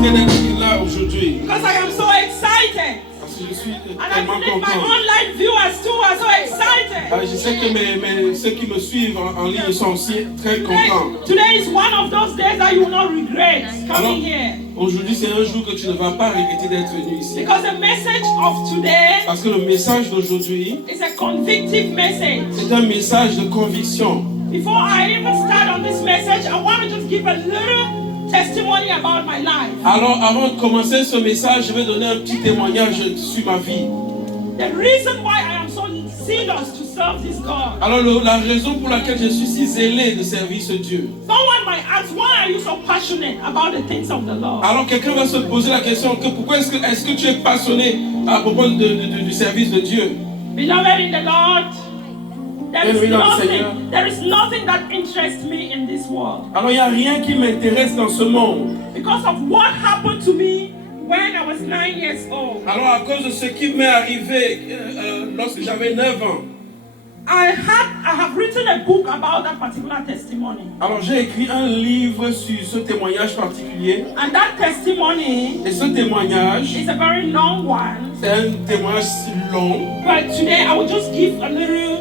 profiter d'être là aujourd'hui. Because I am so excited. Parce que je suis And I tellement believe my content. online viewers too are so excited. Je sais que ceux qui me suivent en ligne sont aussi très contents. Today is one of those days that you will not regret coming here. Aujourd'hui, c'est un jour que tu ne vas pas regretter d'être venu ici. Because the message of today Parce que le message d'aujourd'hui, is a convictive message. c'est un message de conviction. Before I even start on this message, I want to just give a little testimony about my life. Alors, avant de commencer ce message, je vais donner un petit témoignage sur ma vie. The reason why I am so zealous to serve this God. Alors, la raison pour laquelle je suis si zélé de servir ce Dieu. Someone might ask, why are you so passionate about the things of the Lord? Alors, quelqu'un va se poser la question que pourquoi est-ce que tu es passionné à propos du service de Dieu? Beloved in the Lord, there is nothing that interests me in this world. Alors, il n'y a rien qui m'intéresse dans ce monde. Because of what happened to me when I was 9 years old. Alors, à cause de ce qui m'est arrivé lorsque j'avais 9 ans. I have written a book about that particular testimony. Alors, j'ai écrit un livre sur ce témoignage particulier. And that testimony Et ce témoignage, is a very long one. c'est un témoignage si long. But today I will just give a little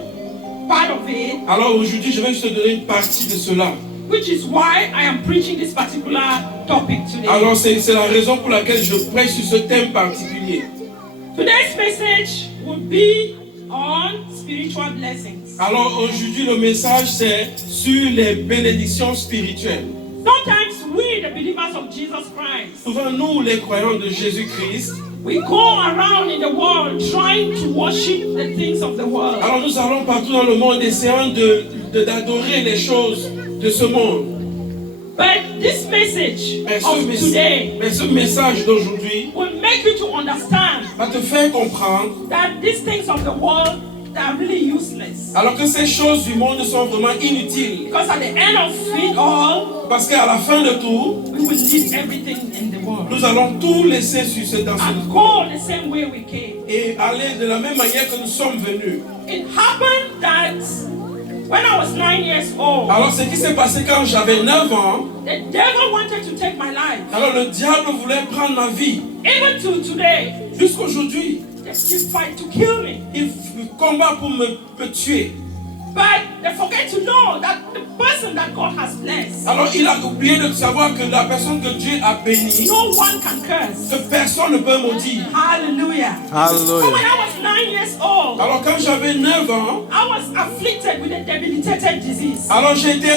part of it. Alors aujourd'hui, je vais juste te donner une partie de cela. Which is why I am preaching this particular topic today. Alors c'est la raison pour laquelle je prêche sur ce thème particulier. Today's message will be on spiritual blessings. Alors aujourd'hui, le message c'est sur les bénédictions spirituelles. Sometimes we, the believers of Jesus Christ, Souvent nous, les croyants de Jésus-Christ, we go around in the world trying to worship the things of the world. alors nous allons partout dans le monde essayant d'adorer les choses de ce monde. But this message of today Mais ce message d'aujourd'hui will make you to understand va te faire comprendre that these things of the world are really useless. alors que ces choses du monde sont vraiment inutiles. Because at the end of it all, Parce qu'à la fin de tout, we will leave everything in the world nous allons tout laisser dans ce and go the same way we came. et aller de la même manière que nous sommes venus. It happened that when I was 9 years old, Alors ce qui s'est passé quand j'avais 9 ans, the devil wanted to take my life. alors le diable voulait prendre ma vie. Even to today, Jusqu'aujourd'hui, they still fight to kill me. il combat pour me tuer. But they forget to know that the person that God has blessed, Alors il a oublié de savoir que la personne que Dieu a bénie, no one can curse. que personne ne peut maudire. Hallelujah. So when I was 9 years old, Alors quand j'avais 9 ans, I was afflicted with a debilitated disease. alors j'ai été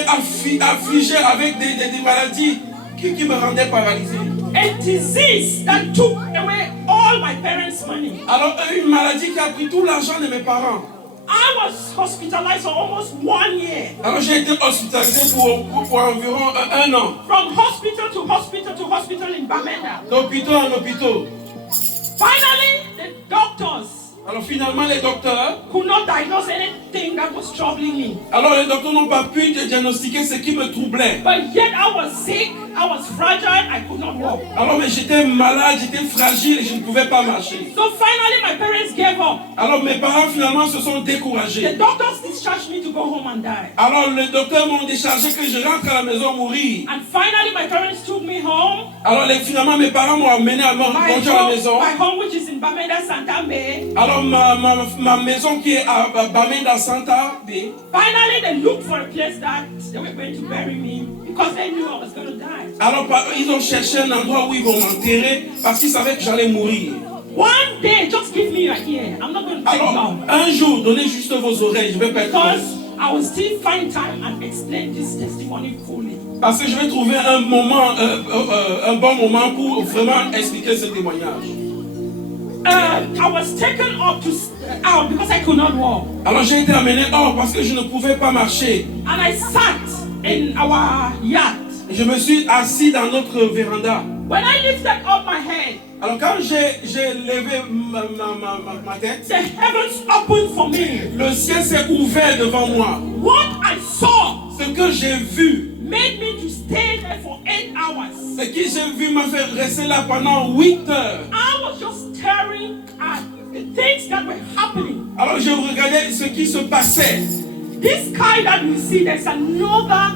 affligé avec des maladies qui me rendaient paralysé. A disease that took away all my parents' money. Alors une maladie qui a pris tout l'argent de mes parents. I was hospitalized for almost 1 year. Alors j'ai été hospitalisé pour environ 1 an. From hospital to hospital to hospital in Bamenda. D'hôpital en hôpital. Finally, the doctors Alors finalement les docteurs, could not diagnose anything that was troubling me. alors les docteurs n'ont pas pu diagnostiquer ce qui me troublait. But yet I was sick, I was fragile, I could not walk. Alors mais j'étais malade, j'étais fragile et je ne pouvais pas marcher. So finally my parents gave up. Alors mes parents finalement se sont découragés. The doctors discharged me to go home and die. Alors les docteurs m'ont déchargé que je rentre à la maison mourir. And finally my parents took me home. Alors finalement mes parents m'ont amené à manger à la maison. My home which is in Bamenda, Santa Bay. Alors ma maison qui est à Bamenda, Santa Bay. Finally they looked for a place that they were going to bury me because they knew I was going to die. Alors ils ont cherché un endroit où ils vont m'enterrer parce qu'ils savaient que j'allais mourir. One day, just give me your ear. I'm not going to take Alors long. un jour, donnez juste vos oreilles, je vais pas Because I will still find time and explain this testimony fully. parce que je vais trouver un bon moment pour vraiment expliquer ce témoignage. I was taken up to out because I could not walk. Alors j'ai été amené hors parce que je ne pouvais pas marcher. And I sat in our yard. Je me suis assis dans notre véranda. When I lifted up my head, Alors quand j'ai levé ma tête, the heavens opened for me. le ciel s'est ouvert devant moi. What I saw Ce que j'ai vu, made me to stay there for 8 hours. ce que j'ai vu m'a fait rester là pendant 8 heures. I was just staring at the things that were happening. Alors je regardais ce qui se passait. This sky that we see, there's another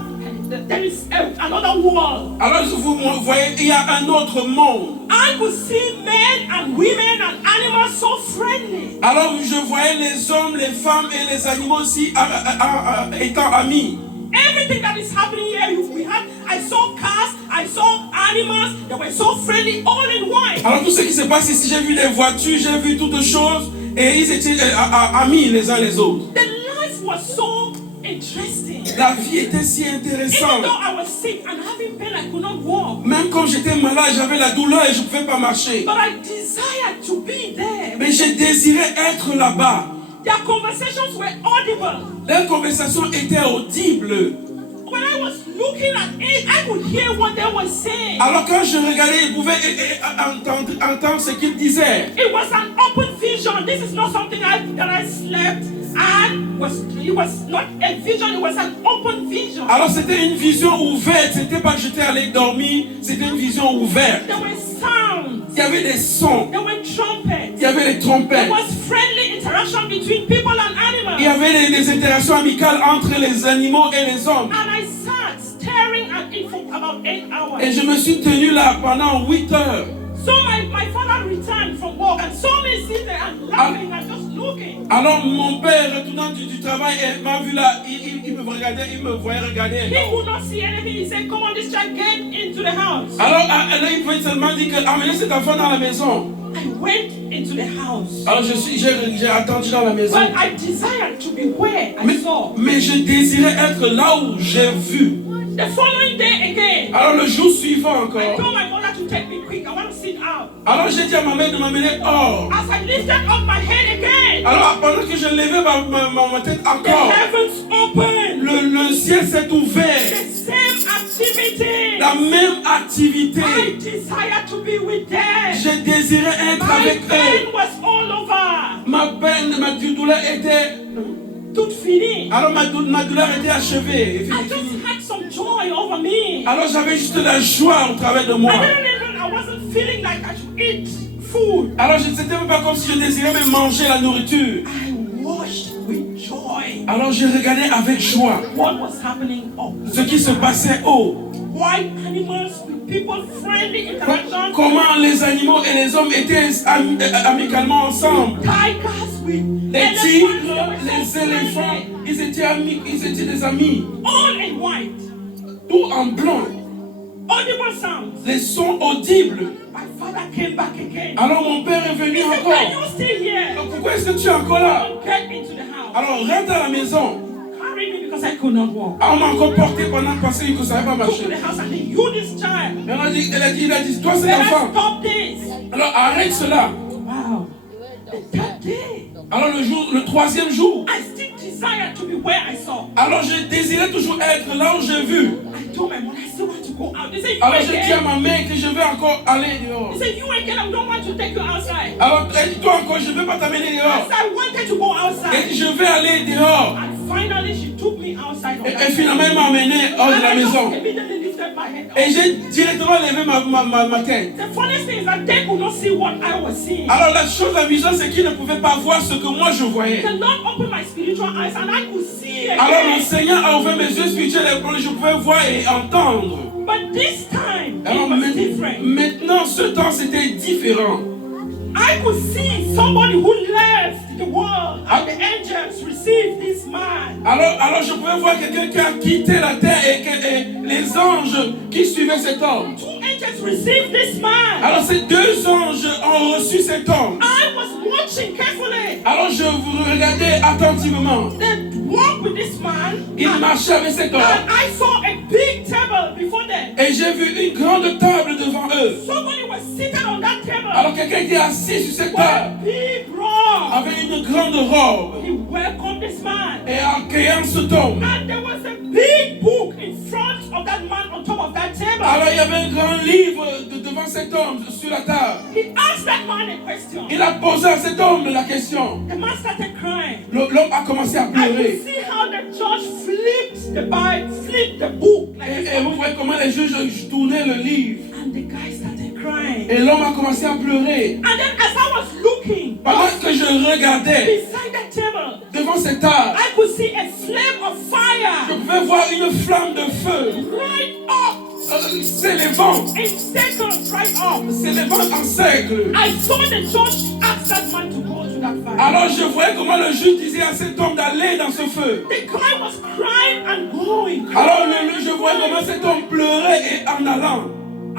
there is another world. Alors vous voyez, il y a un autre monde. I could see men and women and animals so friendly. Alors je voyais les hommes, les femmes et les animaux aussi étant amis. Everything that is happening here, I saw cars, I saw animals, they were so friendly, all in one. Alors tout ce qui se passe ici, j'ai vu les voitures, j'ai vu toutes choses et ils étaient amis les uns les autres. The life was so interesting. La vie était si Even intéressante. though I was sick and having pain, I could not walk. Même quand j'étais malade, j'avais la douleur et je ne pouvais pas marcher. But I desired to be there. Mais j'ai désiré être là-bas. Their conversations were audible. Leurs conversations étaient audibles. When I was looking at it, I could hear what they were saying. Alors quand je regardais, je pouvais entendre ce qu'ils disaient. It was an open vision. This is not something that I slept and it was not a vision, it was an open vision. Alors c'était une vision ouverte, c'était pas que j'étais allé dormir, c'était une vision ouverte. There were sounds. Il y avait des sons, There were trumpets. il y avait les There trompettes, was friendly interaction between people and animals. il y avait des interactions amicales entre les animaux et les hommes. And I sat staring at it for about 8 hours. Et je me suis tenu là pendant 8 heures. So my father returned from work and saw me sitting there and laughing and just looking. Alors mon père retournant du travail et m'a vu là, il me regardait, il me voyait regarder. He could not see anything. He said, "Come on, this child, get into the house." Alors là, il pouvait seulement dire que amenez cet enfant dans la maison. I went into the house. Alors j'ai attendu dans la maison. But I desired to be where I saw. Mais je désirais être là où j'ai vu. The following day again, Alors le jour suivant I encore. told my mother to take me quick. I want to sit out. Alors j'ai dit à ma mère de m'amener hors. As I lifted up my head again, Alors pendant que je levais ma tête the encore, heavens opened. le ciel s'est ouvert. The same activity. La même activité. I desired to be with them. Je désirais être My avec pain eux. was all over. Ma peine, ma douleur était... Tout fini. Alors ma douleur était achevée. I just had some joy over me. Alors j'avais juste la joie au travers de moi. I wasn't feeling like I should eat food. Alors c'était même pas comme si je désirais même manger la nourriture. I watched with joy Alors je regardais avec joie what was happening up. ce qui se passait haut. White animals with people, friendly interaction. Comment les animaux et les hommes étaient amicalement ensemble. Tigers with Les tigres, les éléphants, friendly. ils étaient amis, ils étaient des amis. All in white. Tout en blanc. Audible sounds. Les sons audibles. My father came back again. Alors mon père est venu He said, "Are encore. you still here? Donc, pourquoi est-ce que tu es encore là? Get into the house." Alors rentre à la maison. Carry me because I could not walk. Alors, on m'a encore porté pendant parce que je ne savais pas Go to marcher. the house and then you this child. Elle a dit, toi cet Let us enfant. stop this. Alors arrête cela. Wow. That day, Alors le troisième jour. I still desired to be where I saw. Alors je désirais toujours être là où j'ai vu. I told my mother I still want to go out. They said, "You Alors j'ai dit à again?" ma mère que je vais encore aller dehors. They said, "You again? I don't want to take you outside." Alors elle dit, toi encore, je ne vais pas t'amener I dehors. said, "I wanted to go Elle outside." dit, je vais aller dehors. And finally, she took me outside. Et finalement, elle m'a amené hors de And la I just maison. immediately lifted my head up. Et j'ai directement levé ma tête. The funniest thing is that they could not see what I was seeing. Alors la chose amusante, c'est qu'ils ne pouvaient pas voir ce que moi je voyais. The Lord opened my spiritual eyes and I could see Alors le again. Seigneur a ouvert mes yeux spirituels et je pouvais voir et entendre. But this time, Alors it was different. maintenant, ce temps, c'était différent. I could see somebody who left the world and the angels received this man. Alors je pouvais voir quelqu'un qui a quitté la terre et les anges qui suivaient cet homme. Two angels received this man. Alors ces deux anges ont reçu cet homme. I was watching carefully. Alors je vous regardais attentivement. They walked with this man. Il marchait avec cet homme. And I saw a big table before them. Et j'ai vu une grande table devant eux. Somebody was seated on that table. Alors quelqu'un était assis sur cette With a table big robe. avec une grande robe He welcomed this man. et accueillant cet homme. And there was a big book in front of that man on top of that table. Alors il y avait un grand livre devant cet homme sur la table. He asked that man a question. Il a posé à cet homme la question. The man started crying. L'homme a commencé à I pleurer. could see how the judge flipped the Bible, flipped the book. Like Et vous voyez comment les juges tournaient le livre. and the guy started crying. Et l'homme a commencé à pleurer. And then as I was looking Pendant que je regardais beside the table, devant devant cet arbre, I could see a flame of je fire pouvais voir une flamme de feu right up s'élevant, in circles, right up. s'élevant en cercle. I saw the judge ask that man to go to that fire. Alors je voyais comment le juge disait à cet homme d'aller dans ce feu. The guy was crying and going. Alors je voyais comment cet homme pleurait et en allant.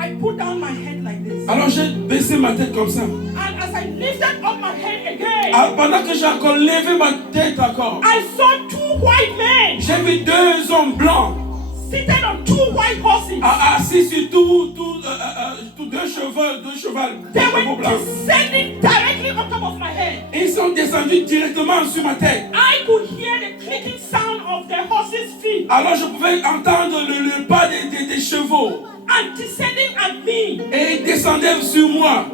I put down my head like this. Alors j'ai baissé ma tête comme ça. And as I lifted up my head again, Alors, pendant que j'ai encore levé ma tête encore, I saw two white men j'ai vu deux hommes blancs seated on two white horses. assis sur deux chevaux They were blancs. descending directly on top of my head. Ils sont descendus directement sur ma tête. I could hear the clicking sound of their horses' feet Alors je pouvais entendre le pas des chevaux. and descending at me. Et ils descendaient sur moi.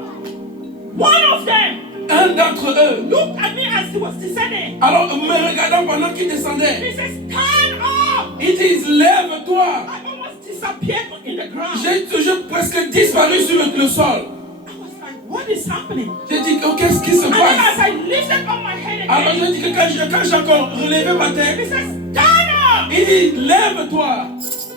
One of them Un d'entre eux, looked at me as he was descending. alors me regardant pendant qu'il descendait, He says, "Stand up!" ils disent lève-toi. I almost disappeared in the ground. J'ai presque disparu sur le sol. I was like, what is happening? J'ai dit oh, qu'est-ce qui se And then passe? as I lifted up my head Alors again, j'ai dit que quand j'ai encore relevé ma he tête, says, "Stand up!" il dit lève-toi.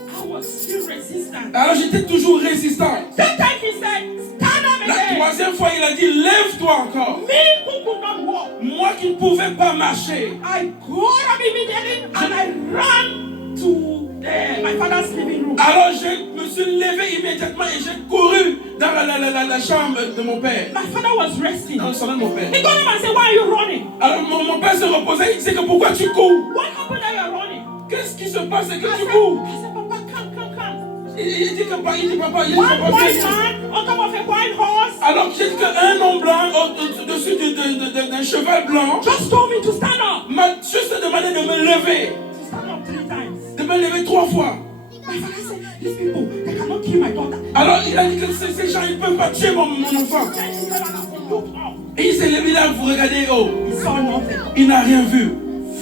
I was still resistant. Alors j'étais toujours résistant. That time he said, "Stand up La again." troisième fois, il a dit lève-toi encore. Me who could not walk, Moi qui ne pouvais pas marcher, I got up immediately and I ran to my father's living room. alors je me suis levé immédiatement et j'ai couru dans la chambre de mon père, My father was resting. dans le salon de mon père. He got up and said, "Why are you running? Alors mon père se reposait, il disait que pourquoi tu cours? What happened that you are running?" Qu'est-ce qui se passe et que I tu said, cours? "Papa, come. Il dit papa, il dit One papa, white viens. man on top of a white horse Alors j'ai dit qu'un homme blanc au-dessus d'un cheval blanc just told me to stand up." m'a juste demandé de me lever, To stand up 3 times. de me lever 3 fois. My father said, "These people, they cannot kill my daughter." Alors il a dit que ces gens ils ne peuvent pas tuer mon enfant. Then he said, and I looked up. Et il s'est levé là, vous regardez, oh, He saw nothing. il n'a rien vu.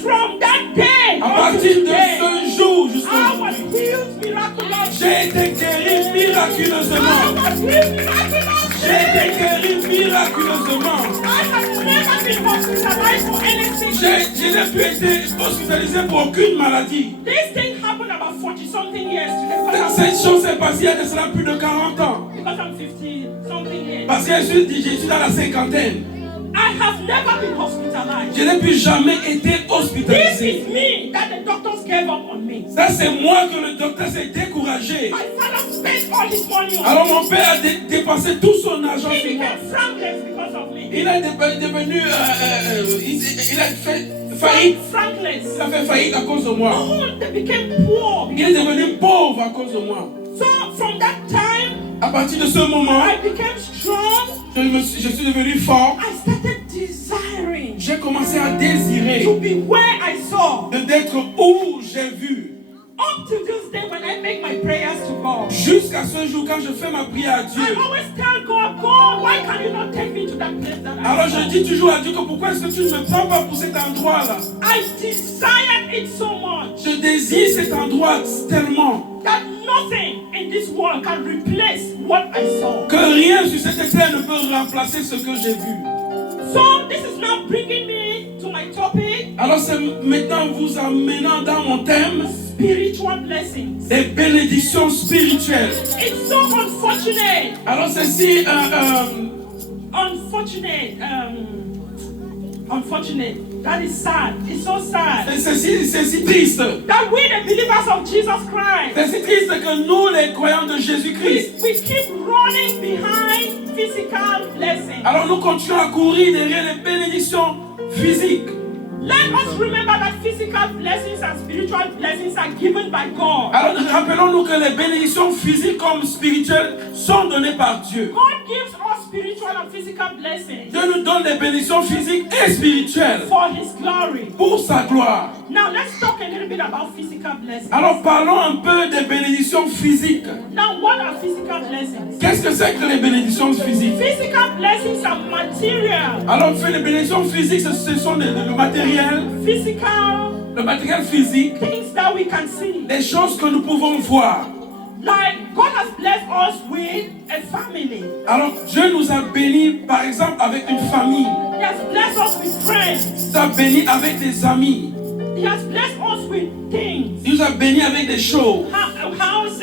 From that day À until partir de today, ce jour jusqu'à I was healed miraculously. j'ai été guéri I miraculeusement. was healed miraculously. J'ai été guéri miraculeusement. I have never been hospitalized for anything. Je n'ai plus été hospitalisé pour aucune maladie. This thing happened about 40-something years today. Cette chose s'est passée il y a de cela plus de 40 ans. Because I'm 50-something years. Parce que je suis dans la cinquantaine. I have never been hospitalized. Je n'ai plus jamais été This hospitalisé. is me that the doctors gave up on me. Ça, c'est moi que le docteur s'est découragé. My father spent all his money on Alors me. mon père a dépensé tout son argent He sur moi. became frankless because of me. Il a devenu, il a fait faillite. Frankless. Il a fait faillite à cause de moi. Oh, they became poor. Il est devenu pauvre à cause de moi. So from that time, À partir de ce moment, I became strong. je suis devenu fort. I started desiring J'ai commencé à désirer to be where I saw. d'être où j'ai vu. Up to this day, when I make my prayers to God, Jusqu'à ce jour, quand je fais ma prière à I Dieu, always tell God, "God, why can you not take me to that place that I alors saw?" je dis toujours à Dieu que pourquoi est-ce que tu ne me prends pas pour cet endroit-là? I desired it so much Je désire cet endroit tellement that nothing in this world can replace what I saw. que rien sur cette terre ne peut remplacer ce que j'ai vu. So this is now bringing me to my topic, Alors c'est maintenant vous amenant dans mon thème spiritual blessings. des bénédictions spirituelles. It's so unfortunate, Alors ceci, unfortunate. That is sad. It's so sad c'est si triste. that we, the believers of Jesus Christ, C'est si triste que nous, les croyants de Jésus-Christ, we keep running behind physical blessings. alors nous continuons à courir derrière les bénédictions physiques. Let us remember that physical blessings and spiritual blessings are given by God. Alors rappelons-nous que les bénédictions physiques comme spirituelles sont données par Dieu. God gives us spiritual and physical blessings Dieu nous donne des bénédictions physiques et spirituelles for His glory. pour sa gloire. Now let's talk a little bit about physical blessings. Alors parlons un peu des bénédictions physiques. Now, what are physical blessings? Qu'est-ce que c'est que les bénédictions physiques? Physical blessings are material. Alors les bénédictions physiques, ce sont le matériel Physical physique, things that we can see. les choses que nous pouvons voir. Like God has blessed us with a family. Alors Dieu nous a bénis par exemple avec une famille. He has blessed us with friends. Il nous a bénis avec des amis. He has blessed us with things. Il nous a bénis avec des choses. Houses,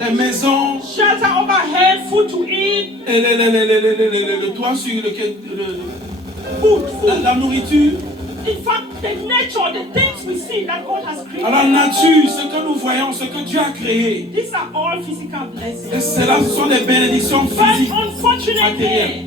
Des maisons, shelter overhead, food to eat, et le toit sur lequel food. la nourriture. In fact, the nature, the things we see that God has created. Alors la nature, ce que nous voyons, ce que Dieu a créé, These are all physical et blessings. cela, ce sont des bénédictions But physiques, unfortunately, matérielles.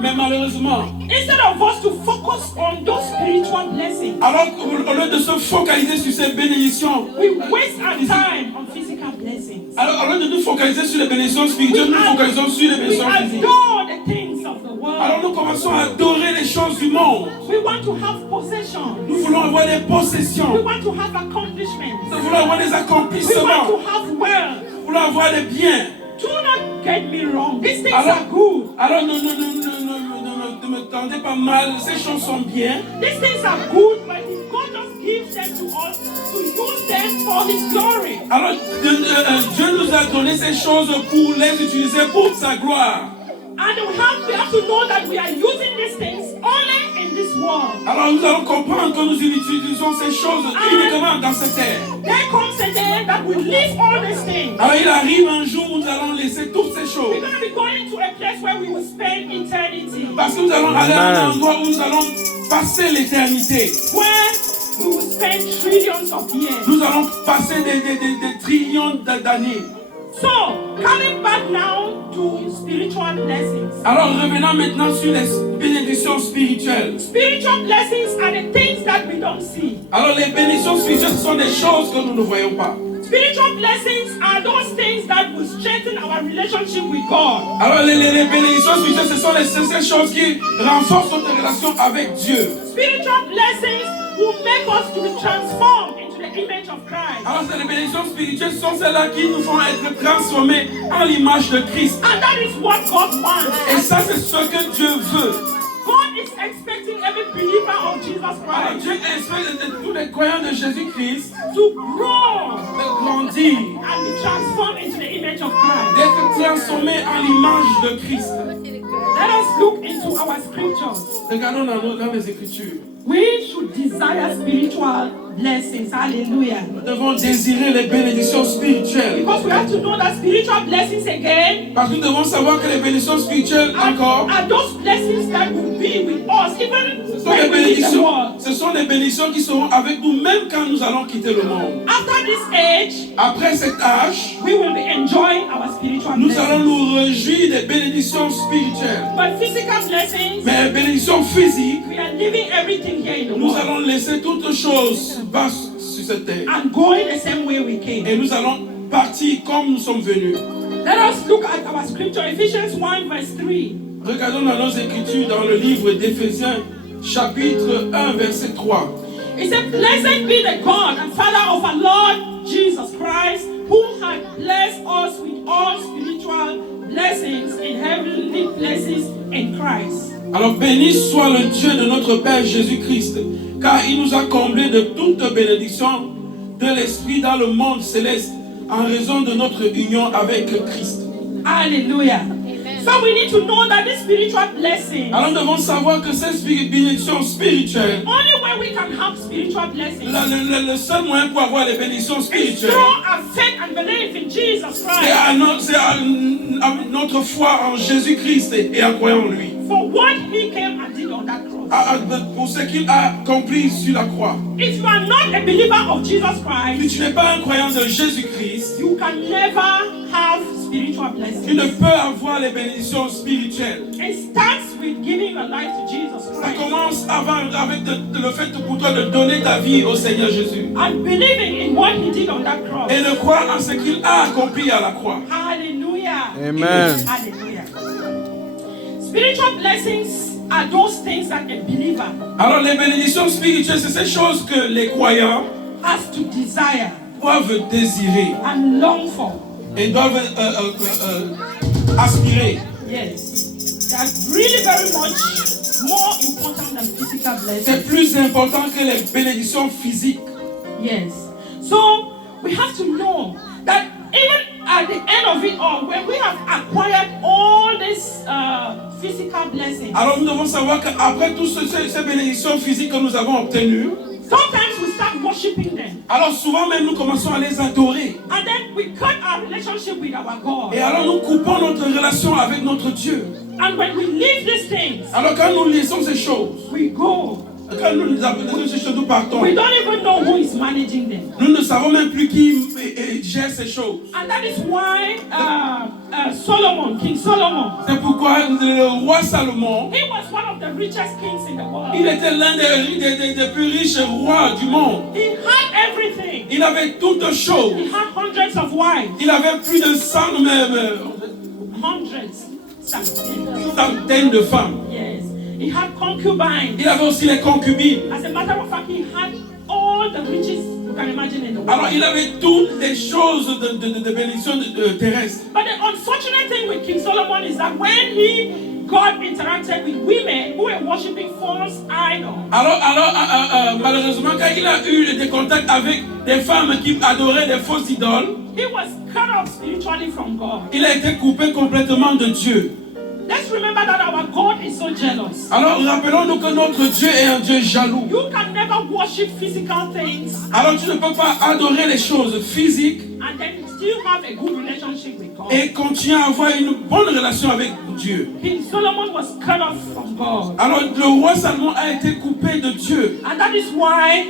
Mais malheureusement, instead of us to focus on those spiritual blessings, alors qu'au lieu de se focaliser sur ces bénédictions, we waste our time on physical blessings. alors au lieu de nous focaliser sur les bénédictions spirituelles, nous nous focalisons sur les We bénédictions physiques. adore the things of the Alors world. nous commençons à adorer les choses du monde. We want to have possessions. Nous voulons avoir des We possessions. want to have accomplishments. Nous voulons avoir des We want accomplissements. to have wealth. Nous voulons avoir des biens. Do not get me wrong. These things Alors, are good. alors ne me tendez pas mal. Ces choses sont bien. These things are good, but God just gives them to us to use them for His glory. Alors Dieu nous a donné ces choses pour les utiliser pour sa gloire. And we have to know that we are using these things only in this world. Alors nous allons comprendre que nous utilisons ces choses uniquement dans cette terre. There comes a day that we leave all these things. Alors il arrive un jour où nous allons laisser toutes ces We're choses. going to be going to a place where we will spend eternity. Parce que nous allons aller à un endroit où nous allons passer l'éternité. Where we will spend trillions of years. Nous allons passer des trillions d'années. So, coming back now to spiritual blessings. Alors revenons maintenant sur les bénédictions spirituelles. Spiritual blessings are the things that we don't see. Alors les bénédictions spirituelles, ce sont des choses que nous ne voyons pas. Spiritual blessings are those things that will strengthen our relationship with God. Alors les bénédictions spirituelles, ce sont ces choses qui renforcent notre relation avec Dieu. Spiritual blessings will make us to be transformed into the image of Christ. Alors ces bénédictions spirituelles sont celles-là qui nous font être transformés en l'image de Christ. And that is what God wants. Et ça, c'est ce que Dieu veut. God is expecting every believer of Jesus Alors Christ Dieu espère de tous les croyants de Jésus-Christ to grow de grandir, and be transformed into the image of Christ. d'être transformés en l'image de Christ. Let us look into our scriptures. Regardons dans les Écritures. We should desire spiritual blessings. Hallelujah. Nous devons désirer les bénédictions spirituelles. Because we have to know that spiritual blessings again Parce que nous devons savoir que les bénédictions spirituelles encore, are those blessings that will be with us even ce sont des when we leave the bénédictions, world. ce sont des bénédictions qui seront avec nous même quand nous allons quitter le monde. After this age, Après cet âge, we will be enjoying our spiritual nous allons blessings. nous réjouir des bénédictions spirituelles. But physical blessings, Mais les bénédictions physiques, we are leaving everything here in the nous world allons laisser toutes choses basses sur cette terre. and going the same way we came. Et nous allons partir comme nous sommes venus. Let us look at our scripture, Ephesians 1 verse 3. Regardons dans nos Écritures dans le livre d'Éphésiens, chapitre 1, verset 3. It said, "Blessed be the God and Father of our Lord Jesus Christ, who had blessed us with all spiritual blessings in heavenly places in Christ." Alors béni soit le Dieu de notre Père Jésus-Christ, car il nous a comblés de toute bénédiction de l'Esprit dans le monde céleste, en raison de notre union avec Christ. Hallelujah. So we need to know that this spiritual blessing, Alors nous devons savoir que ces bénédictions spirituelles, only way we can have spiritual blessings, le seul moyen pour avoir les bénédictions is spirituelles, through our faith and belief in Jesus c'est Christ. à notre foi en Jésus-Christ et en croyant en lui. For what He came and did on that cross. Pour ce qu'il a accompli sur la croix. If you are not a believer of Jesus Si Christ, tu n'es pas un croyant de Jésus-Christ, you can never have spiritual tu blessings. ne peux avoir les bénédictions spirituelles. It starts with giving your life to Jesus Ça Christ commence avec le fait pour toi de donner ta vie au Seigneur Jésus. and believing in what He did on that cross. Et de croire en ce qu'il a accompli à la croix. Hallelujah. Amen. Hallelujah. Spiritual blessings are those things that a believer Alors les bénédictions spirituelles, c'est ces choses que les croyants has to desire doivent désirer and long for. et doivent aspirer. Yes. That's really very much more important than physical C'est blessings. plus important que les bénédictions physiques. Yes. So we have to know that even at the end of it all, when we have acquired all these physical blessings, Alors nous devons savoir qu'après toutes ces bénédictions physiques que nous avons obtenues, sometimes we start worshiping them. alors souvent même nous commençons à les adorer. And then we cut our relationship with our God. Et alors nous coupons notre relation avec notre Dieu. And when we leave these things, Alors quand nous lisons ces choses, we go. quand nous lisons ces choses, nous partons. We don't even know who is managing them. Nous ne savons même plus qui gère ces choses. And that is why Solomon, King Solomon, C'est pourquoi le roi Salomon, he was one of the richest kings in the world. il était l'un des plus riches rois du monde. He had everything. Il avait toutes choses. He had hundreds of wives. Il avait plus de 100 Hundreds. centaines de femmes. Yes. He had concubines. Il avait aussi les concubines. As a matter of fact, he had all the riches you can imagine in the world. Alors il avait toutes les choses de bénédiction terrestre. But the unfortunate thing with King Solomon is that when God interacted with women who were worshiping false idols, Alors malheureusement, quand il a eu des contacts avec des femmes qui adoraient des fausses idoles, he was cut off spiritually from God. il a été coupé complètement de Dieu. Let's remember that our God is so jealous. Alors rappelons-nous que notre Dieu est un Dieu jaloux. You can never worship physical things Alors tu ne peux pas adorer les choses physiques and then still have a good relationship with God. et continuer à avoir une bonne relation avec Dieu. King Solomon was cut off from God. Alors le roi Salomon a été coupé de Dieu. And that is why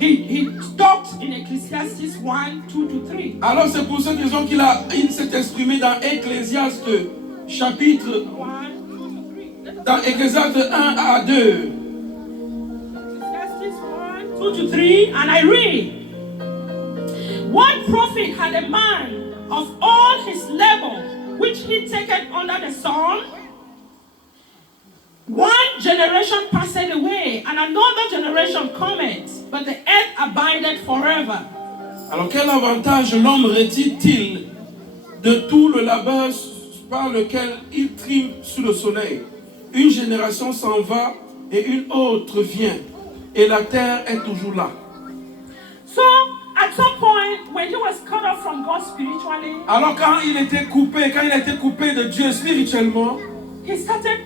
he stopped in Ecclesiastes 1:2-3. Alors c'est pour cette raison il s'est exprimé dans Ecclésiaste chapitre, 1:2-3. dans Ecclésiaste 1 à 2. Ecclesiastes 1:2-3, and I read, what profit had a man of all his labor which he taketh under the sun? One generation passeth away, and another generation cometh, but the earth abideth forever. Alors quel avantage l'homme retire-t-il de tout le labeur par lequel il trime sous le soleil? Une génération s'en va et une autre vient, et la terre est toujours là. So, at some point, when he was cut off from God spiritually, Alors quand il a été coupé de Dieu spirituellement, he started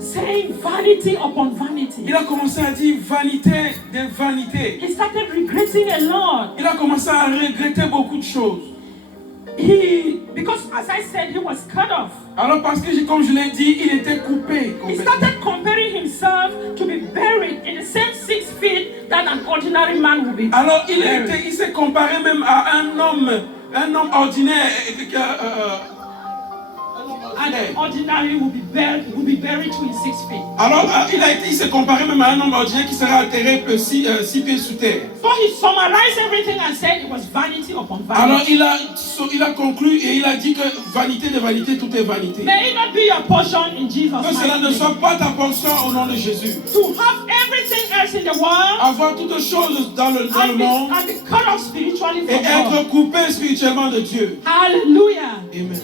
saying vanity upon vanity. il a commencé à dire vanité de vanité. He started regretting a lot. Il a commencé à regretter beaucoup de choses. Because as I said, he was cut off. Alors parce que comme je l'ai dit, il était coupé. He started comparing himself to be buried in the same 6 feet that an ordinary man would be. Alors il s'est comparé même à un homme ordinaire. And ordinary will be buried to 6 feet. Alors il s'est comparé même à un homme ordinaire qui sera enterré 6 pieds sous terre. So he summarized everything and said it was vanity upon Alors vanity. il a conclu et il a dit que vanité de vanité, tout est vanité. May it not be your portion in Jesus' Que cela mighty ne name. soit pas ta portion au nom de Jésus. To have everything else in the world Avoir toutes choses dans le monde and be cut off spiritually et from God. être coupé spirituellement de Dieu. Hallelujah. Amen.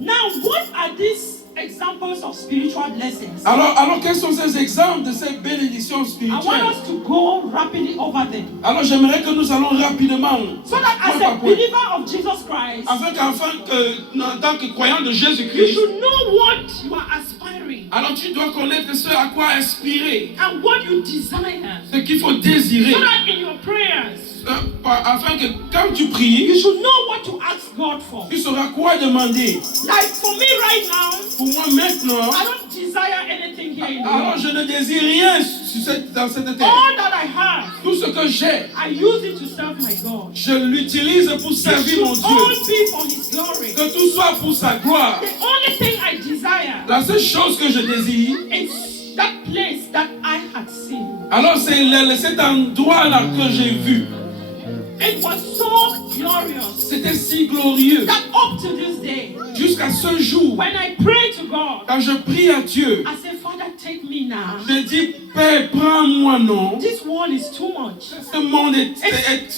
Now, what are these examples of spiritual blessings? Alors quels sont ces exemples de ces bénédictions I want spirituelles? us to go rapidly over them. Alors j'aimerais que nous allons rapidement, So that as point a par point, believer of Jesus Christ, afin que, en tant que croyant de you Jésus-Christ, should know what you are aspiring alors tu dois connaître ce à quoi aspirer, and what you desire. ce qu'il faut désirer, So that in your prayers, afin que quand tu pries, you should know what to ask God for. tu sauras quoi demander. Like for me right now, Pour moi maintenant, I don't desire anything here in the alors world. je ne désire rien dans cette terre. All that I have, Tout ce que j'ai, I use it to serve my God. je l'utilise pour It servir should mon all Dieu. be for His glory. Que tout soit pour sa gloire. The only thing I desire La seule chose que je désire, is that place that I had seen. alors c'est cet endroit-là que j'ai vu. It was so glorious C'était si glorieux. that up to this day, Jusqu'à ce jour, when I pray to God, quand je prie à Dieu, I say, Father, take me now. je dis, Père, prends-moi, non. This world is too much. Ce monde est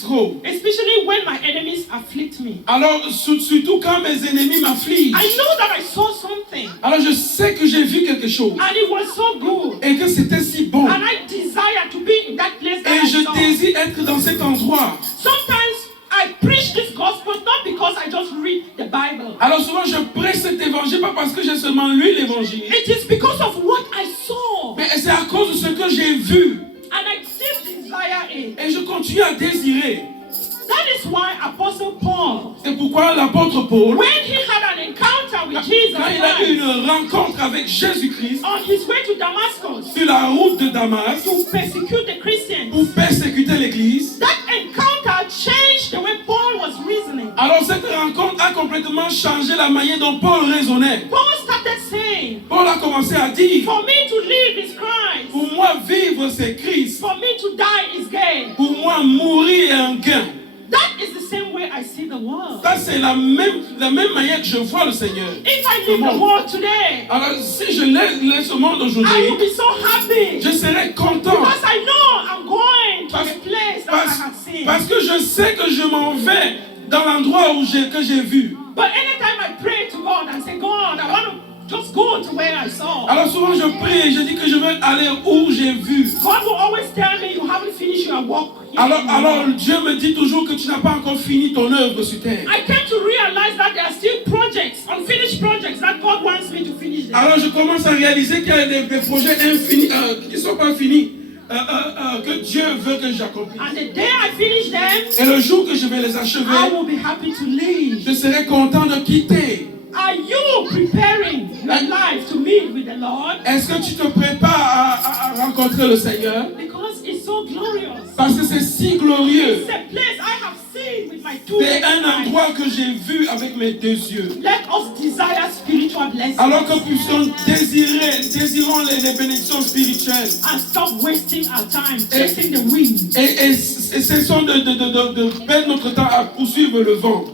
trop. Especially when my enemies afflict me. Alors, surtout quand mes ennemis m'affligent. I know that I saw something Alors, je sais que j'ai vu quelque chose. and it was so good. Et que c'était si bon. And I desire to be in that place that Et I je saw. désire être dans cet endroit. Sometimes I preach this gospel not because I just read seulement lu l'évangile, it is because of what I saw. mais c'est à cause de ce que j'ai vu. And I still desire it. Et je continue à désirer. That is why Apostle Paul, C'est pourquoi l'apôtre Paul, when he had an encounter with Jesus quand il a eu Christ une rencontre avec Jésus-Christ on his way to Damascus sur la route de Damas to persecute the Christians, pour persécuter l'église, that encounter changed the way Paul was reasoning. alors cette rencontre a complètement changé la manière dont Paul raisonnait. Paul started saying, Paul a commencé à dire, for me to live is Christ, pour moi vivre c'est Christ, for me to die is gain. pour moi mourir est un gain. That is the same way I see the world. Ça c'est la même manière que je vois le Seigneur. If I leave the world today, Alors si je laisse ce monde I will aujourd'hui, be so happy je serai content. because I know I'm going to the place that I have seen. Parce que je sais que je m'en vais dans l'endroit que j'ai vu. But anytime I pray to God and say, God, I want to just go to where I saw. Alors souvent je prie et je dis que je vais aller où j'ai vu. God will always tell me you haven't finished your work. Alors Dieu me dit toujours que tu n'as pas encore fini ton œuvre sur terre. I came to realize that there are still projects, unfinished projects that God wants me to finish them. Alors je commence à réaliser qu'il y a des projets infinis qui ne sont pas finis, que Dieu veut que j'accomplisse. And the day I finish them, Et le jour que je vais les achever, I will be happy to leave. je serai content de quitter. Are you preparing your life to meet with the Lord? Est-ce que tu te prépares à rencontrer le Seigneur? Because it's so glorious. Parce que c'est si glorieux. It's a place I have seen with my two C'est un eyes. endroit que j'ai vu avec mes deux yeux. Let us desire spiritual blessings Alors que puissions désirons les bénédictions spirituelles. and stop wasting our time chasing the wind. Et cessons de perdre notre temps à poursuivre le vent.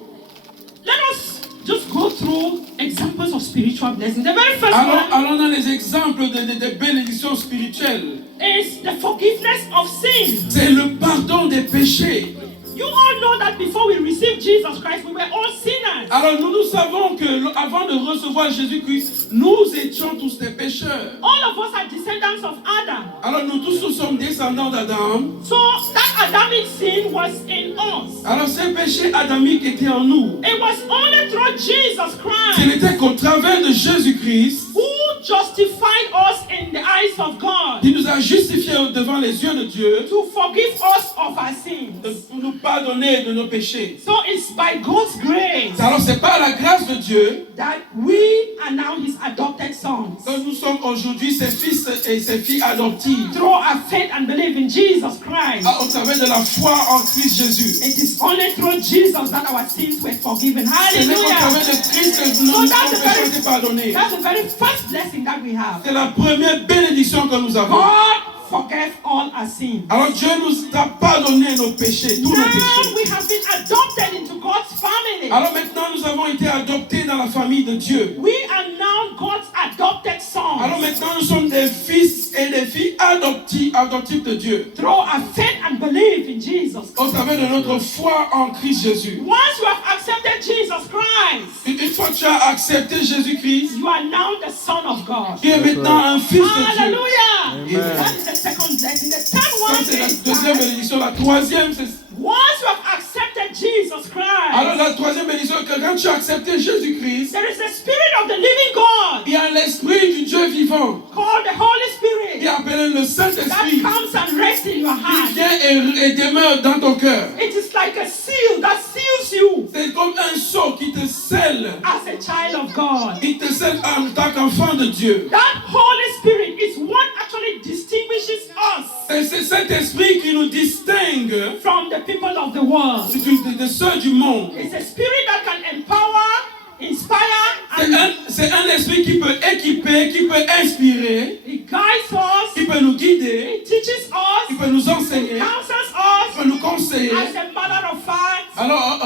Let us just go through examples of spiritual blessings. The very first one Allons dans les exemples de bénédictions spirituelles. is the forgiveness of sin. C'est le pardon des péchés. You all know that before we received Jesus Christ, we were all sinners. Alors nous savons que avant de recevoir Jésus-Christ, nous étions tous des pécheurs. All of us are descendants of Adam. Alors nous tous nous sommes descendants d'Adam. So that Adamic sin was in us. Alors ces péchés adamiques étaient en nous. It was only through Jesus Ce Christ n'était qu'au travers de Jésus-Christ who justified us in the eyes of God qui nous a justifiés devant les yeux de Dieu to forgive us of our sins. pour nous pardonner de nos péchés. So it's by God's grace Alors c'est par la grâce de Dieu that we are now His adopted sons. que nous sommes aujourd'hui ses fils et ses filles adoptives Through our faith and belief in Jesus Christ. au travers de la foi en Christ Jésus. It is only through Jesus that our sins were forgiven. Ce n'est qu'au travers Hallelujah. de Christ que nos péchés ont été pardonnés. That's the very first blessing that we have. C'est la première bénédiction que nous avons. God forgave all our sins. Alors Dieu nous a pardonné nos péchés, tous nos Now péchés. we have been adopted into God's family. Alors maintenant nous avons été adoptés dans la famille de Dieu. We are now God's adopted sons. Alors maintenant nous sommes des fils et des filles adoptifs de Dieu. Through our faith and belief in Jesus. Au travers de notre foi en Christ Jésus. Once you have accepted Jesus Christ, Une fois que tu as accepté Jésus-Christ, you are now the son of God. tu es maintenant un fils de Dieu. Hallelujah. Amen. That is the second blessing. The third Ça one c'est la is deuxième that bénédiction. La troisième, c'est... once you have accepted Jesus Alors Christ, la troisième bénédiction, que quand tu as accepté Jésus-Christ, there is the Spirit of the living God il y a l'Esprit du Dieu vivant called the Holy qui Spirit est appelé le that Saint-Esprit. comes and rests in your Qui heart. vient et demeure dans ton cœur. It is like a seal that seals you C'est comme un sceau qui te scelle. as a child of God. Il te scelle en tant qu'enfant de Dieu. That Holy Spirit is what actually distinguishes us C'est cet esprit qui nous distingue from the people of the world. de ceux du monde. It's a spirit that can empower, inspire, C'est un esprit qui peut équiper, qui peut inspirer, it guides us, qui peut nous guider, it teaches qui us, peut nous enseigner, counsels qui us. peut nous conseiller. As a matter of fact, Alors,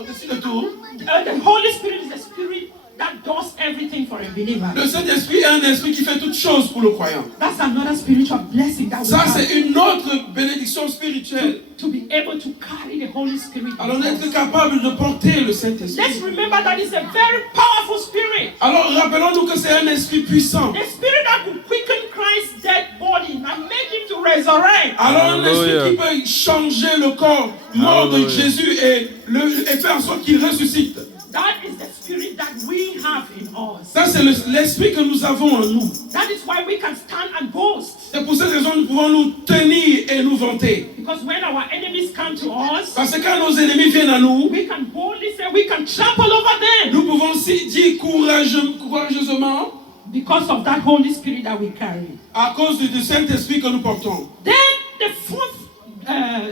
au-dessus de tout, the Holy Spirit is the spirit that does everything for a believer. le Saint-Esprit est un esprit qui fait toutes choses pour le croyant. That's another spiritual blessing that we Ça, have. c'est une autre bénédiction spirituelle. To be able to carry the Holy Spirit. Alors, with d'être us. capable de porter le Saint-Esprit. Let's remember that it's a very powerful spirit. Alors, rappelons-nous que c'est un esprit puissant. The spirit that could quicken Christ's dead body and make him to resurrect. Alors, un esprit Alléluia. qui peut changer le corps mort de Alléluia. Jésus et faire en sorte qu'il ressuscite. That is the spirit that we have in us. Ça, c'est l'esprit que nous avons en nous. That is why we can stand and boast. C'est pour cette raison que nous pouvons nous tenir et nous vanter. Because when our enemies come to us, Parce que quand nos ennemis viennent à nous, we can boldly say we can trample over them. nous pouvons aussi dire courageusement, Because of that Holy Spirit that we carry. à cause du Saint-Esprit que nous portons. Then the fourth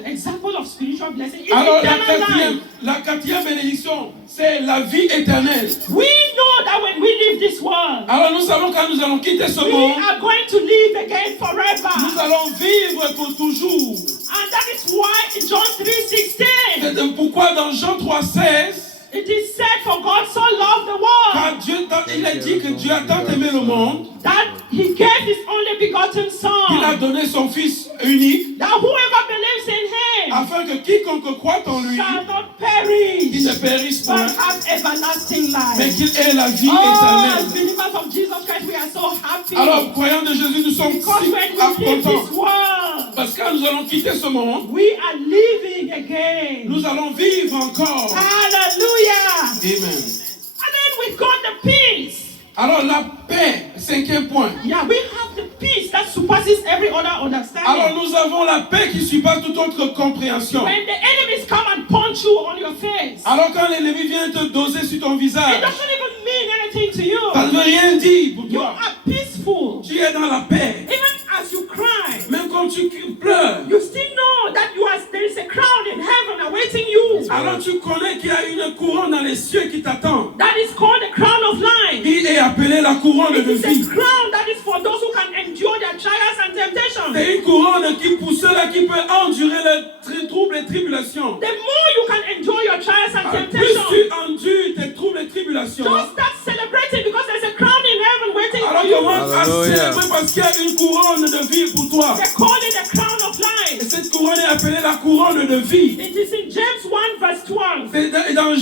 example of spiritual blessing is Alors eternal life. la quatrième bénédiction, c'est la vie éternelle. We know that when we leave this world, Alors nous savons quand nous allons quitter ce we monde, are going to live again forever. nous allons vivre pour toujours. And that is why in John 3:16, C'est pourquoi dans Jean 3,16, it is said, for God so loved the world quand il a dit que Dieu a tant aimé le monde, that he gave his only begotten il a Son, donné son Fils unique, that whoever believes in him afin que quiconque croit en lui, shall not il ne perish, périsse but point, have everlasting mais life. qu'il ait la vie Oh, as éternelle. believers of Jesus Christ, we are so happy. Alors, croyants de Jésus, nous sommes Because si when we leave contents. this world, Parce que quand nous allons quitter ce monde, we are living again. nous allons vivre encore. Hallelujah. Amen. And then we got the peace. Alors, la paix, cinquième point. Yeah, we have the peace that surpasses every other Alors, understanding. nous avons la paix qui surpasse toute autre compréhension. When the enemies come and punch you on your face, Alors, quand l'ennemi vient te doser sur ton it visage, doesn't even mean anything to ça ne you. veut rien dire pour You toi. are peaceful. Tu es dans la paix. Even as you cry, Même quand tu pleures, you still know that there is a crown in heaven awaiting you. alors tu connais qu'il y a une couronne dans les cieux qui t'attend. That is called the crown of life. Il est appelé la couronne It de is vie. a crown that is for those who can endure their trials and temptations. C'est une couronne qui, pour ceux-là qui peuvent endurer les troubles et tribulations. The more you can endure your trials and Plus temptations, tu endures tes troubles et tribulations, just start celebrating because there's a crown in heaven waiting alors for you. commence à Hallelujah. célébrer parce qu'il y a une couronne de vie pour toi. They call it the crown of Et life. cette couronne est appelée la couronne de vie. It is in James 1 verse 12. C'est dans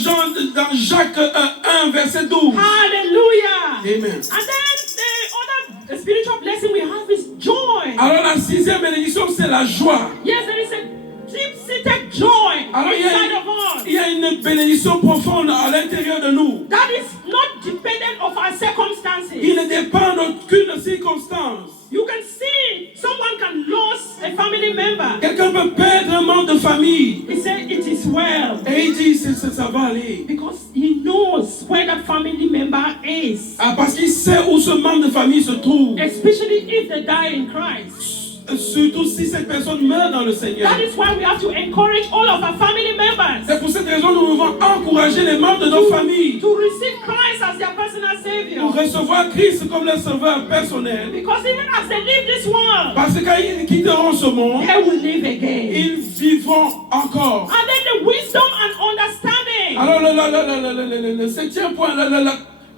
Jacques 1, verset 12. Hallelujah. Amen. And then the other spiritual blessing we have is joy. Alors la sixième bénédiction, c'est la joie. Yes, there is a deep-seated joy Alors inside of il y us a une bénédiction profonde à l'intérieur de nous. that is not dependent of our circumstances. Il ne dépend d'aucune circonstance. You can see someone can lose a family member. Quelqu'un peut perdre un membre de famille. He said it is well Et il dit, ça va aller. because he knows where that family member is, Ah, parce qu'il sait où ce membre de famille se trouve. especially if they die in Christ. Surtout si cette personne meurt dans le Seigneur. That is why we have to encourage all of our family members C'est pour cette raison que nous devons encourager les membres de nos familles to receive Christ as their personal pour Savior. recevoir Christ comme leur sauveur personnel. Because even as they leave this world, Parce que quand ils quitteront ce monde, they will live again. ils vivront encore. And then the wisdom and understanding. Alors le septième point,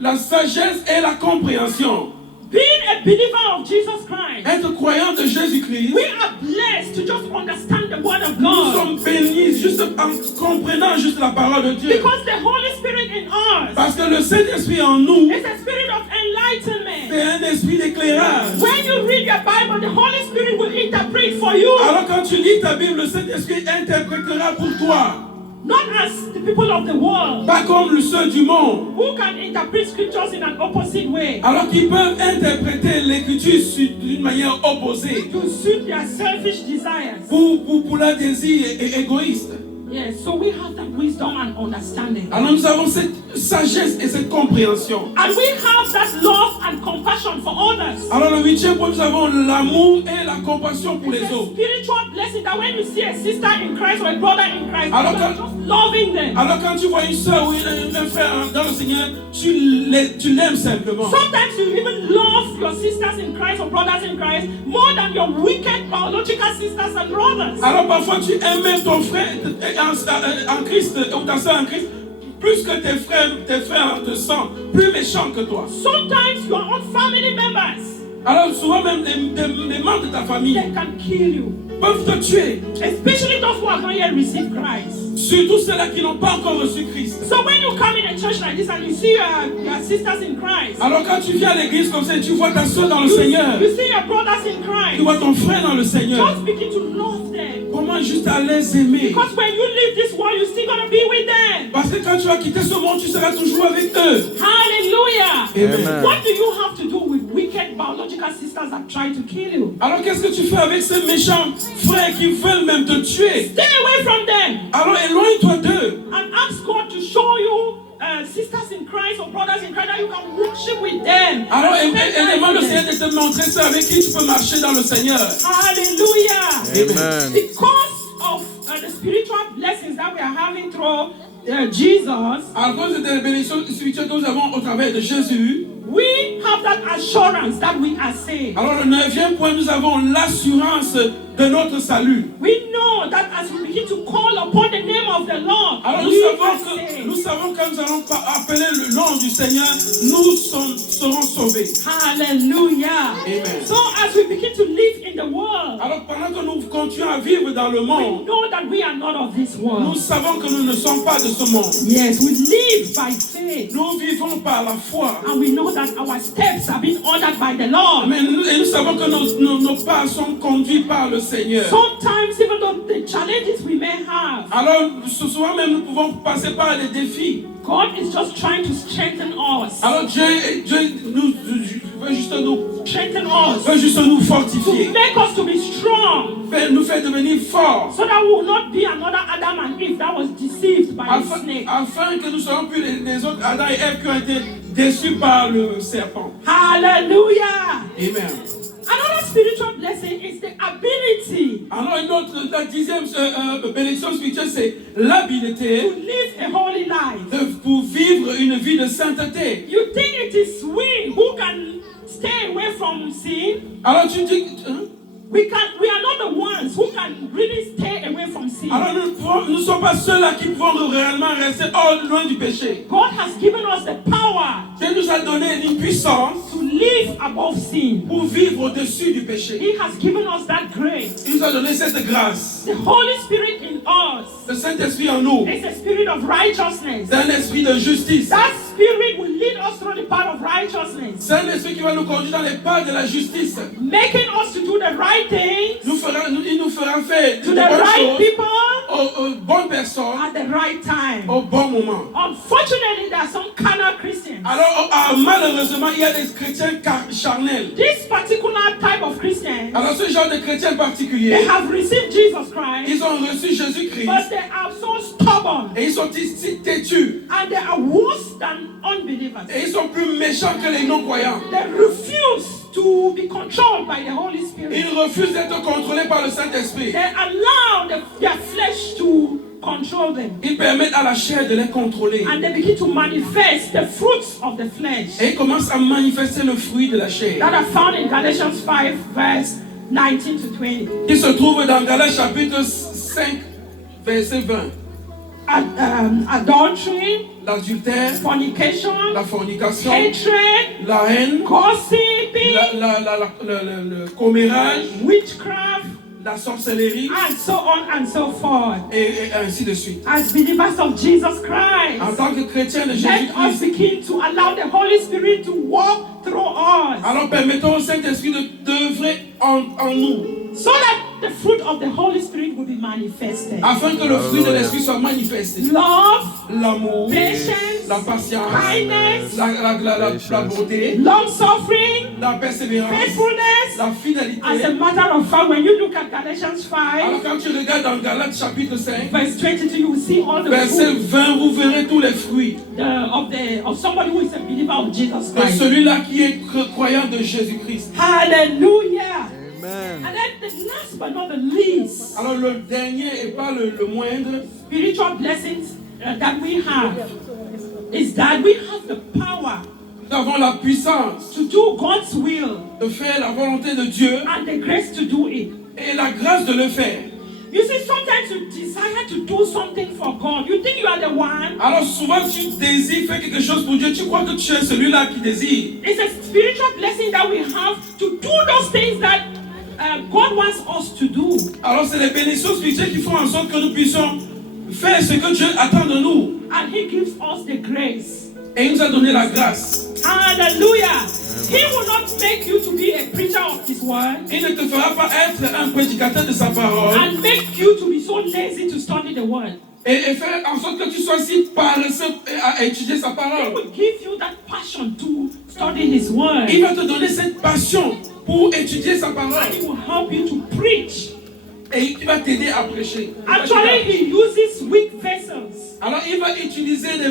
la sagesse et la compréhension. Being a believer of Jesus Christ, Être croyant de Jésus-Christ, we are blessed to just understand the Word of nous God. sommes bénis juste en comprenant juste la parole de Dieu. Because the Holy Spirit in us Parce que le Saint-Esprit en nous, is a spirit of enlightenment. c'est un esprit d'éclairage. When you read your Bible, the Holy Spirit will interpret for you. Alors quand tu lis ta Bible, le Saint-Esprit interprétera pour toi. Not as the people of the world Pas comme ceux du monde. who can interpret scriptures in an opposite way Alors qu'ils peuvent interpréter l'écriture d'une manière opposée. to suit their selfish desires. Pour leur désir égoïste. Yes, so we have that wisdom and understanding. Alors nous avons cette sagesse et cette compréhension. And we have that love and compassion for others. Alors le huitième point, nous avons l'amour et la compassion pour les It's a autres. spiritual blessing that when you see a sister in Christ or a brother in Christ, Alors, you are just loving them. Alors quand tu vois une soeur ou un frère dans le Seigneur, tu l'aimes simplement. Sometimes you even love your sisters in Christ or brothers in Christ more than your wicked biological sisters and brothers. Alors parfois tu aimes même ton frère en Christ ou ta soeur en Christ plus que tes frères de sang, plus méchants que toi. Sometimes your own family members, Alors souvent même des membres de ta famille, they can kill you. peuvent te tuer. Especially those who have not yet received Christ. Surtout ceux-là qui n'ont pas encore reçu Christ. So when you come in a church like this and you see your sisters in Christ, Alors quand tu viens à l'église comme ça et tu vois ta soeur dans le Seigneur, you see your brothers in tu Christ, vois ton frère dans le Seigneur, just begin to love them. comment juste à les aimer. Because when you leave this world, you're still going to be with them. Parce que quand tu vas quitter ce monde, tu seras toujours avec eux. Hallelujah. Amen. What do you have to do with wicked biological sisters that try to kill you? Alors qu'est-ce que tu fais avec ces méchants frères qui veulent même te tuer? Stay away from them Alors éloigne-toi d'eux. and ask God to show you sisters in Christ or brothers in Christ that you can worship with them. Alors And spend time demande au with Seigneur them. de te montrer ça avec qui tu peux marcher dans le Seigneur. Hallelujah. Amen. Because of the spiritual blessings that we are having through Jesus, À cause des bénédictions spirituelles que nous avons au travers de Jésus, we have that assurance that we are saved. alors le 9e point, nous avons l'assurance de notre salut. We know that as we begin to call upon the name of the Lord, Alors we are saved. nous savons que quand nous allons appeler le nom du Seigneur, nous serons sauvés. Hallelujah. Amen. So as we begin to live in the world, Alors pendant que nous continuons à vivre dans le we monde, know that we are not of this nous world. savons que nous ne sommes pas de ce monde. Yes, we live by faith. Nous vivons par la foi. And we know that our steps are being ordered by the Lord. Mais nous savons que nos pas sont conduits par le Seigneur. Sometimes, even though the challenges we may have, Alors souvent même nous pouvons passer par des défis. God is just trying to strengthen us. Alors Dieu veut juste nous To fortifier, make us to be strong. nous faire devenir forts, So that we will not be another Adam and Eve that was deceived by the snake. afin que nous soyons plus les autres Adam et Ève qui ont été déçus par le serpent. Hallelujah. Amen. Another spiritual blessing is the ability Alors la 10e bénédiction spirituelle, c'est l'habilité to live a holy life. pour vivre une vie de sainteté. You think it is we who can stay away from sin? Alors tu dis, hein? We are not the ones who can really stay away from sin. Alors nous ne sommes pas ceux-là qui pouvons réellement rester loin du péché. God has given us the power Dieu nous a donné une puissance to live above sin. pour vivre au-dessus du péché. He has given us that grace. Il nous a donné cette grâce. The Holy Spirit in us Le Saint-Esprit en nous, is a spirit of righteousness. c'est un esprit de justice. That spirit will lead us through the path of righteousness, C'est un esprit qui va nous conduire dans les pas de la justice. making us to do the right things Il nous fera faire to de the bonnes right choses people aux bonnes personnes at the right time. au bon moment. Unfortunately, there are some carnal Christians. Alors malheureusement, il y a des chrétiens charnels. This particular type of Christian, Alors ce genre de chrétiens they particuliers, have received Jesus Christ, ils ont reçu Jésus-Christ but they are so stubborn et ils sont si têtus and they are worse than unbelievers. et ils sont plus méchants que les non-croyants. They refuse to be controlled by the Holy Spirit. Ils refusent d'être contrôlés par le Saint-Esprit. They allow their flesh to control them. Ils permettent à la chair de les contrôler. And they begin to manifest the fruits of the flesh Et ils commencent à manifester le fruit de la chair. that are found in Galatians 5, verse 19 to 20. Qui se trouve dans Galates chapitre 5, verset 20. Adultery, L'adultère, fornication, la fornication, hatred, la haine, gossiping, le commérage, witchcraft, la sorcellerie, and so on and so forth. et ainsi de suite. As believers of Jesus En Christ, tant que chrétien de let us Jésus-Christ, begin to allow the Holy Spirit to walk through us alors permettons au Saint-Esprit d'œuvrer en nous, so that the fruit of the Holy Spirit will be manifested. afin que le fruit de l'Esprit soit manifesté. Love, L'amour, patience, la patience, kindness, la beauté, long suffering, la persévérance, faithfulness. la fidélité. As a matter of fact, when you look at Galatians 5, Alors quand tu regardes dans Galates chapitre 5, verse 22, you will see all the verset fruit 20, vous verrez tous les fruits of somebody who is a believer of Jesus de Christ. celui-là qui est croyant de Jésus-Christ. Hallelujah. Amen. And then the last but not the least, Alors le dernier et pas le moindre, spiritual blessings that we have is that we have the power nous avons la puissance to do God's will de faire la volonté de Dieu and the grace to do it. et la grâce de le faire. You see, sometimes you desire to do something for God. You think you are the one. Alors souvent tu désires faire quelque chose pour Dieu, tu crois que tu es celui-là qui désire. It's a spiritual blessing that we have to do those things that God wants us to do. Alors c'est les bénédictions spirituelles qui font en sorte que nous puissions faire ce que Dieu attend de nous. And He gives us the grace. Et il nous a donné la grâce. Hallelujah. He will not make you to be a preacher of His word Il ne te fera pas être un prédicateur de sa parole and make you to be so lazy to study the word. et faire en sorte que tu sois si paresseux à étudier sa He parole. will give you that passion to study His word. Il va te donner cette passion pour étudier sa And parole He will help you to preach. et il va t'aider à prêcher. Actually, He uses weak vessels Alors il va utiliser des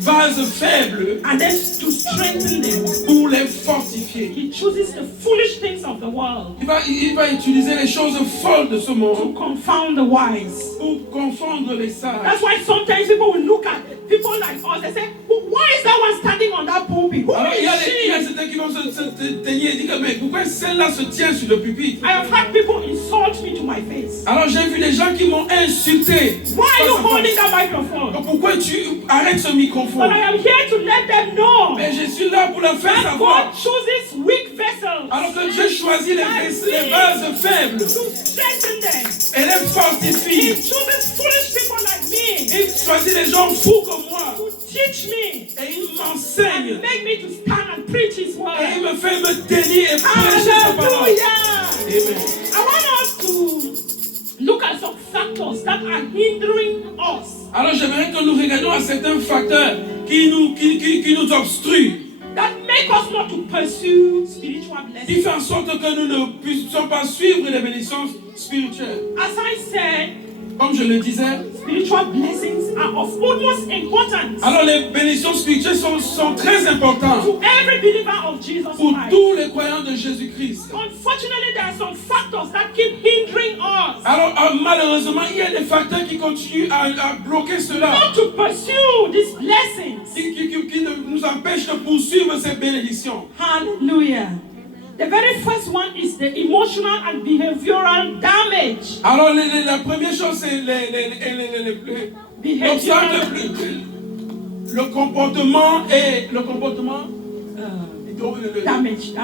vases faibles and then to strengthen them. pour les fortifier. He chooses the foolish things of the world Il va utiliser les choses folles de ce to monde confound the wise. pour confondre les sages. That's why sometimes people will look at people like us and say, why is that one standing on that pulpit? Who Alors il y a is she? certains qui vont se tenir et dire mais pourquoi celle-là se tient sur le pupitre? I have had people insult me to my face. Alors j'ai vu des gens qui m'ont insulté. Why are you face à holding face. that microphone? Donc, pourquoi tu arrêtes ce But microphone? I am here to let them know Mais je suis là pour leur faire that savoir. God chooses weak vessels Alors que Dieu choisit les vases faibles to strengthen them. et les He fortifie. chooses foolish people like me Il choisit les gens fous comme moi to teach me et il and m'enseigne make me to stand and preach His et word. il me fait me tenir et prêcher sa parole. Hallelujah! Amen. I want us to look at some factors that are hindering us. Alors j'aimerais que nous regardions à certains facteurs qui nous obstruent, That make us not to pursue spiritual qui blessings. fait en sorte que nous ne puissions pas suivre les bénédictions spirituelles. As I said, Comme je le disais, spiritual blessings are of utmost importance alors les bénédictions spirituelles sont très importantes to every believer of Jesus pour Christ. tous les croyants de Jésus-Christ. Unfortunately, there are some factors that keep hindering us Alors malheureusement, il y a des facteurs qui continuent à bloquer cela, not to pursue these blessings. qui nous empêchent de poursuivre ces bénédictions. Hallelujah. The very first one is the emotional and behavioral damage. Alors la première chose, c'est l'obstacle, le comportement et le comportement, Damage.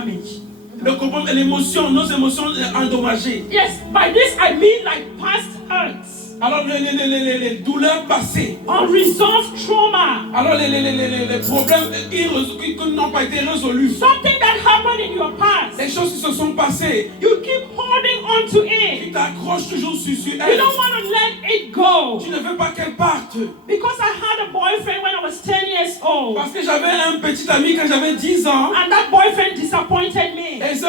l'émotion, nos émotions endommagées. Yes, by this I mean like past hurts, Alors les douleurs passées. unresolved trauma, Alors les problèmes qui n'ont pas été résolus. something that happened in your past. Les choses qui se sont passées, You keep holding on to qui it. t'accrochent toujours sur You elles. don't want to let it go. Tu ne veux pas qu'elles partent. Because I had a boyfriend when I was 10 years old, Parce que j'avais un petit ami quand j'avais 10 ans. and that boyfriend disappointed me. Et ce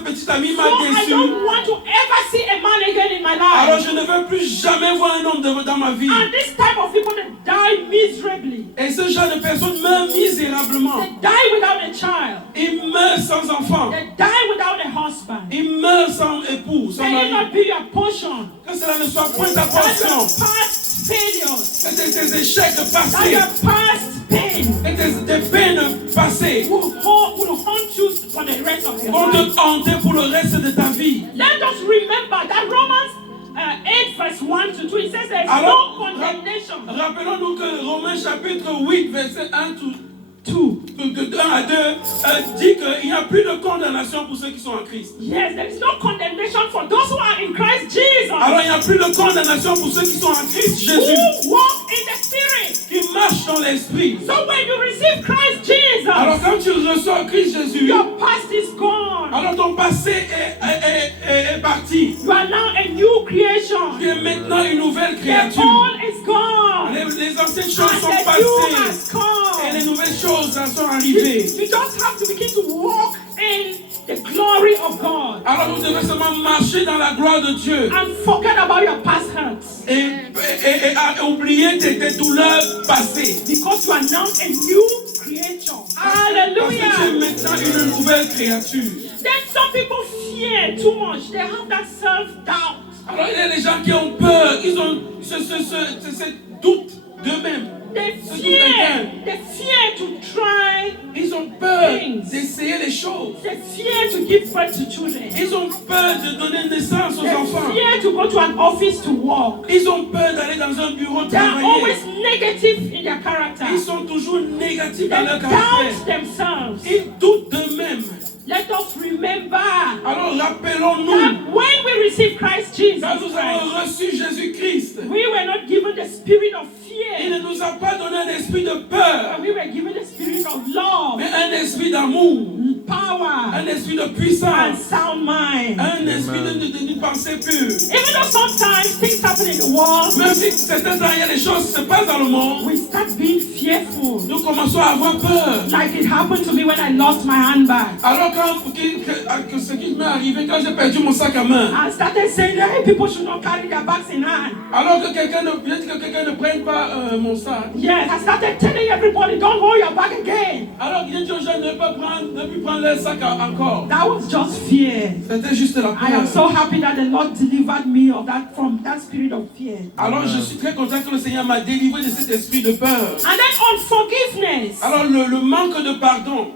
petit ami So m'a I déçu. don't want to ever see a man again in my Alors life. je ne veux plus jamais voir un homme dans ma vie. And this type of people that die miserably, Et ce genre de personnes meurent misérablement. they die without a child, Ils meurent sans enfant. they die without a husband. Ils meurent sans époux, sans May it mari. not be your portion. Que cela ne soit point ta That's your portion. past failures. Et tes échecs That's passés. your past pain Et tes peines passées will haunt you for the rest of your vont life. te hanter pour le reste de ta vie. Let us remember that Romans 8 verse 1 to 2, it says there is Alors, no condemnation. rappelons-nous que Romains chapitre 8, verset 1 de 1 à 2, dit qu'il n'y a plus de condamnation pour ceux qui sont en Christ. Yes, there is no condemnation for those who are in Christ Jesus, Alors il n'y a plus de condamnation pour ceux qui sont en Christ Jésus, who walk in the Spirit. qui marchent dans l'Esprit. So when you receive Christ Jesus, Alors quand tu reçois Christ Jésus, your past is gone. alors ton passé est parti. You are now a new creation. Tu es maintenant une nouvelle The créature. old is gone. Les anciennes And choses sont the new passées has et les come. nouvelles choses en sont You arrivées. just have to begin to walk in the glory of God Alors vous devez seulement marcher dans la gloire de Dieu and forget about your past hurts, et oublier tes douleurs passées. because you are now a new creature. Parce que tu es Hallelujah. maintenant une nouvelle créature. Then some people fear too much. They have that self-doubt. Alors il y a des gens qui ont peur, ils ont ce doute d'eux-mêmes. They fear to try. Ils ont peur Things. d'essayer les choses. They fear to give birth to children. Ils ont peur de donner naissance aux They enfants. fear to go to an office to work. Ils ont peur d'aller dans un bureau They are always travailler. negative in their character. Ils sont toujours négatifs They dans leur caractère. doubt themselves. Ils doutent d'eux-mêmes. Let us remember Alors rappelons-nous, that when we receive Christ Jesus quand nous avons Christ, reçu Jésus-Christ, we were not given the spirit of il fear, ne nous a pas donné un esprit de peur, but we were given the spirit of love, mais un esprit d'amour, power, un esprit de and puissance, sound mind. un esprit d'une pensée pure. Even though sometimes things happen in the world, Même si certains temps, il y a des choses qui se passent dans le monde, we start being fearful. nous commençons à avoir peur. Like it happened to me when I lost my handbag. Alors que ce qui m'est arrivé quand j'ai perdu mon sac à main, I started saying, hey, people should not carry their bags in hand. alors que quelqu'un ne prenne pas mon sac, Yes, I started telling everybody, don't hold your bag again. alors qu'il dit aux gens ne plus prendre leur sac encore. That was just fear. C'était juste la I am peur. so happy that the Lord delivered me of that from that spirit of fear. Alors je suis très content que le Seigneur m'a délivré de cet esprit de peur. And then unforgiveness. Alors le manque de pardon,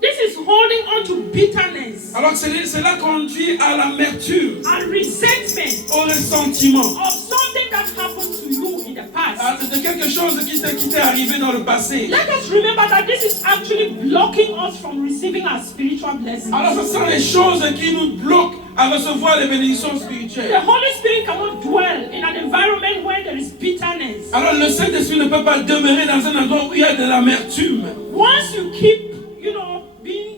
This is holding on to bitterness alors cela conduit à l'amertume, and resentment au ressentiment, of something that happened to you in the past. de quelque chose qui t'est arrivé dans le passé. Let us remember that this is actually blocking us from receiving our spiritual blessings. Alors ce sont les choses qui nous bloquent à recevoir les bénédictions The spirituelles. Holy Spirit cannot dwell in an environment where there is bitterness. Alors le Saint-Esprit ne peut pas demeurer dans un endroit où il y a de l'amertume. Once you keep, being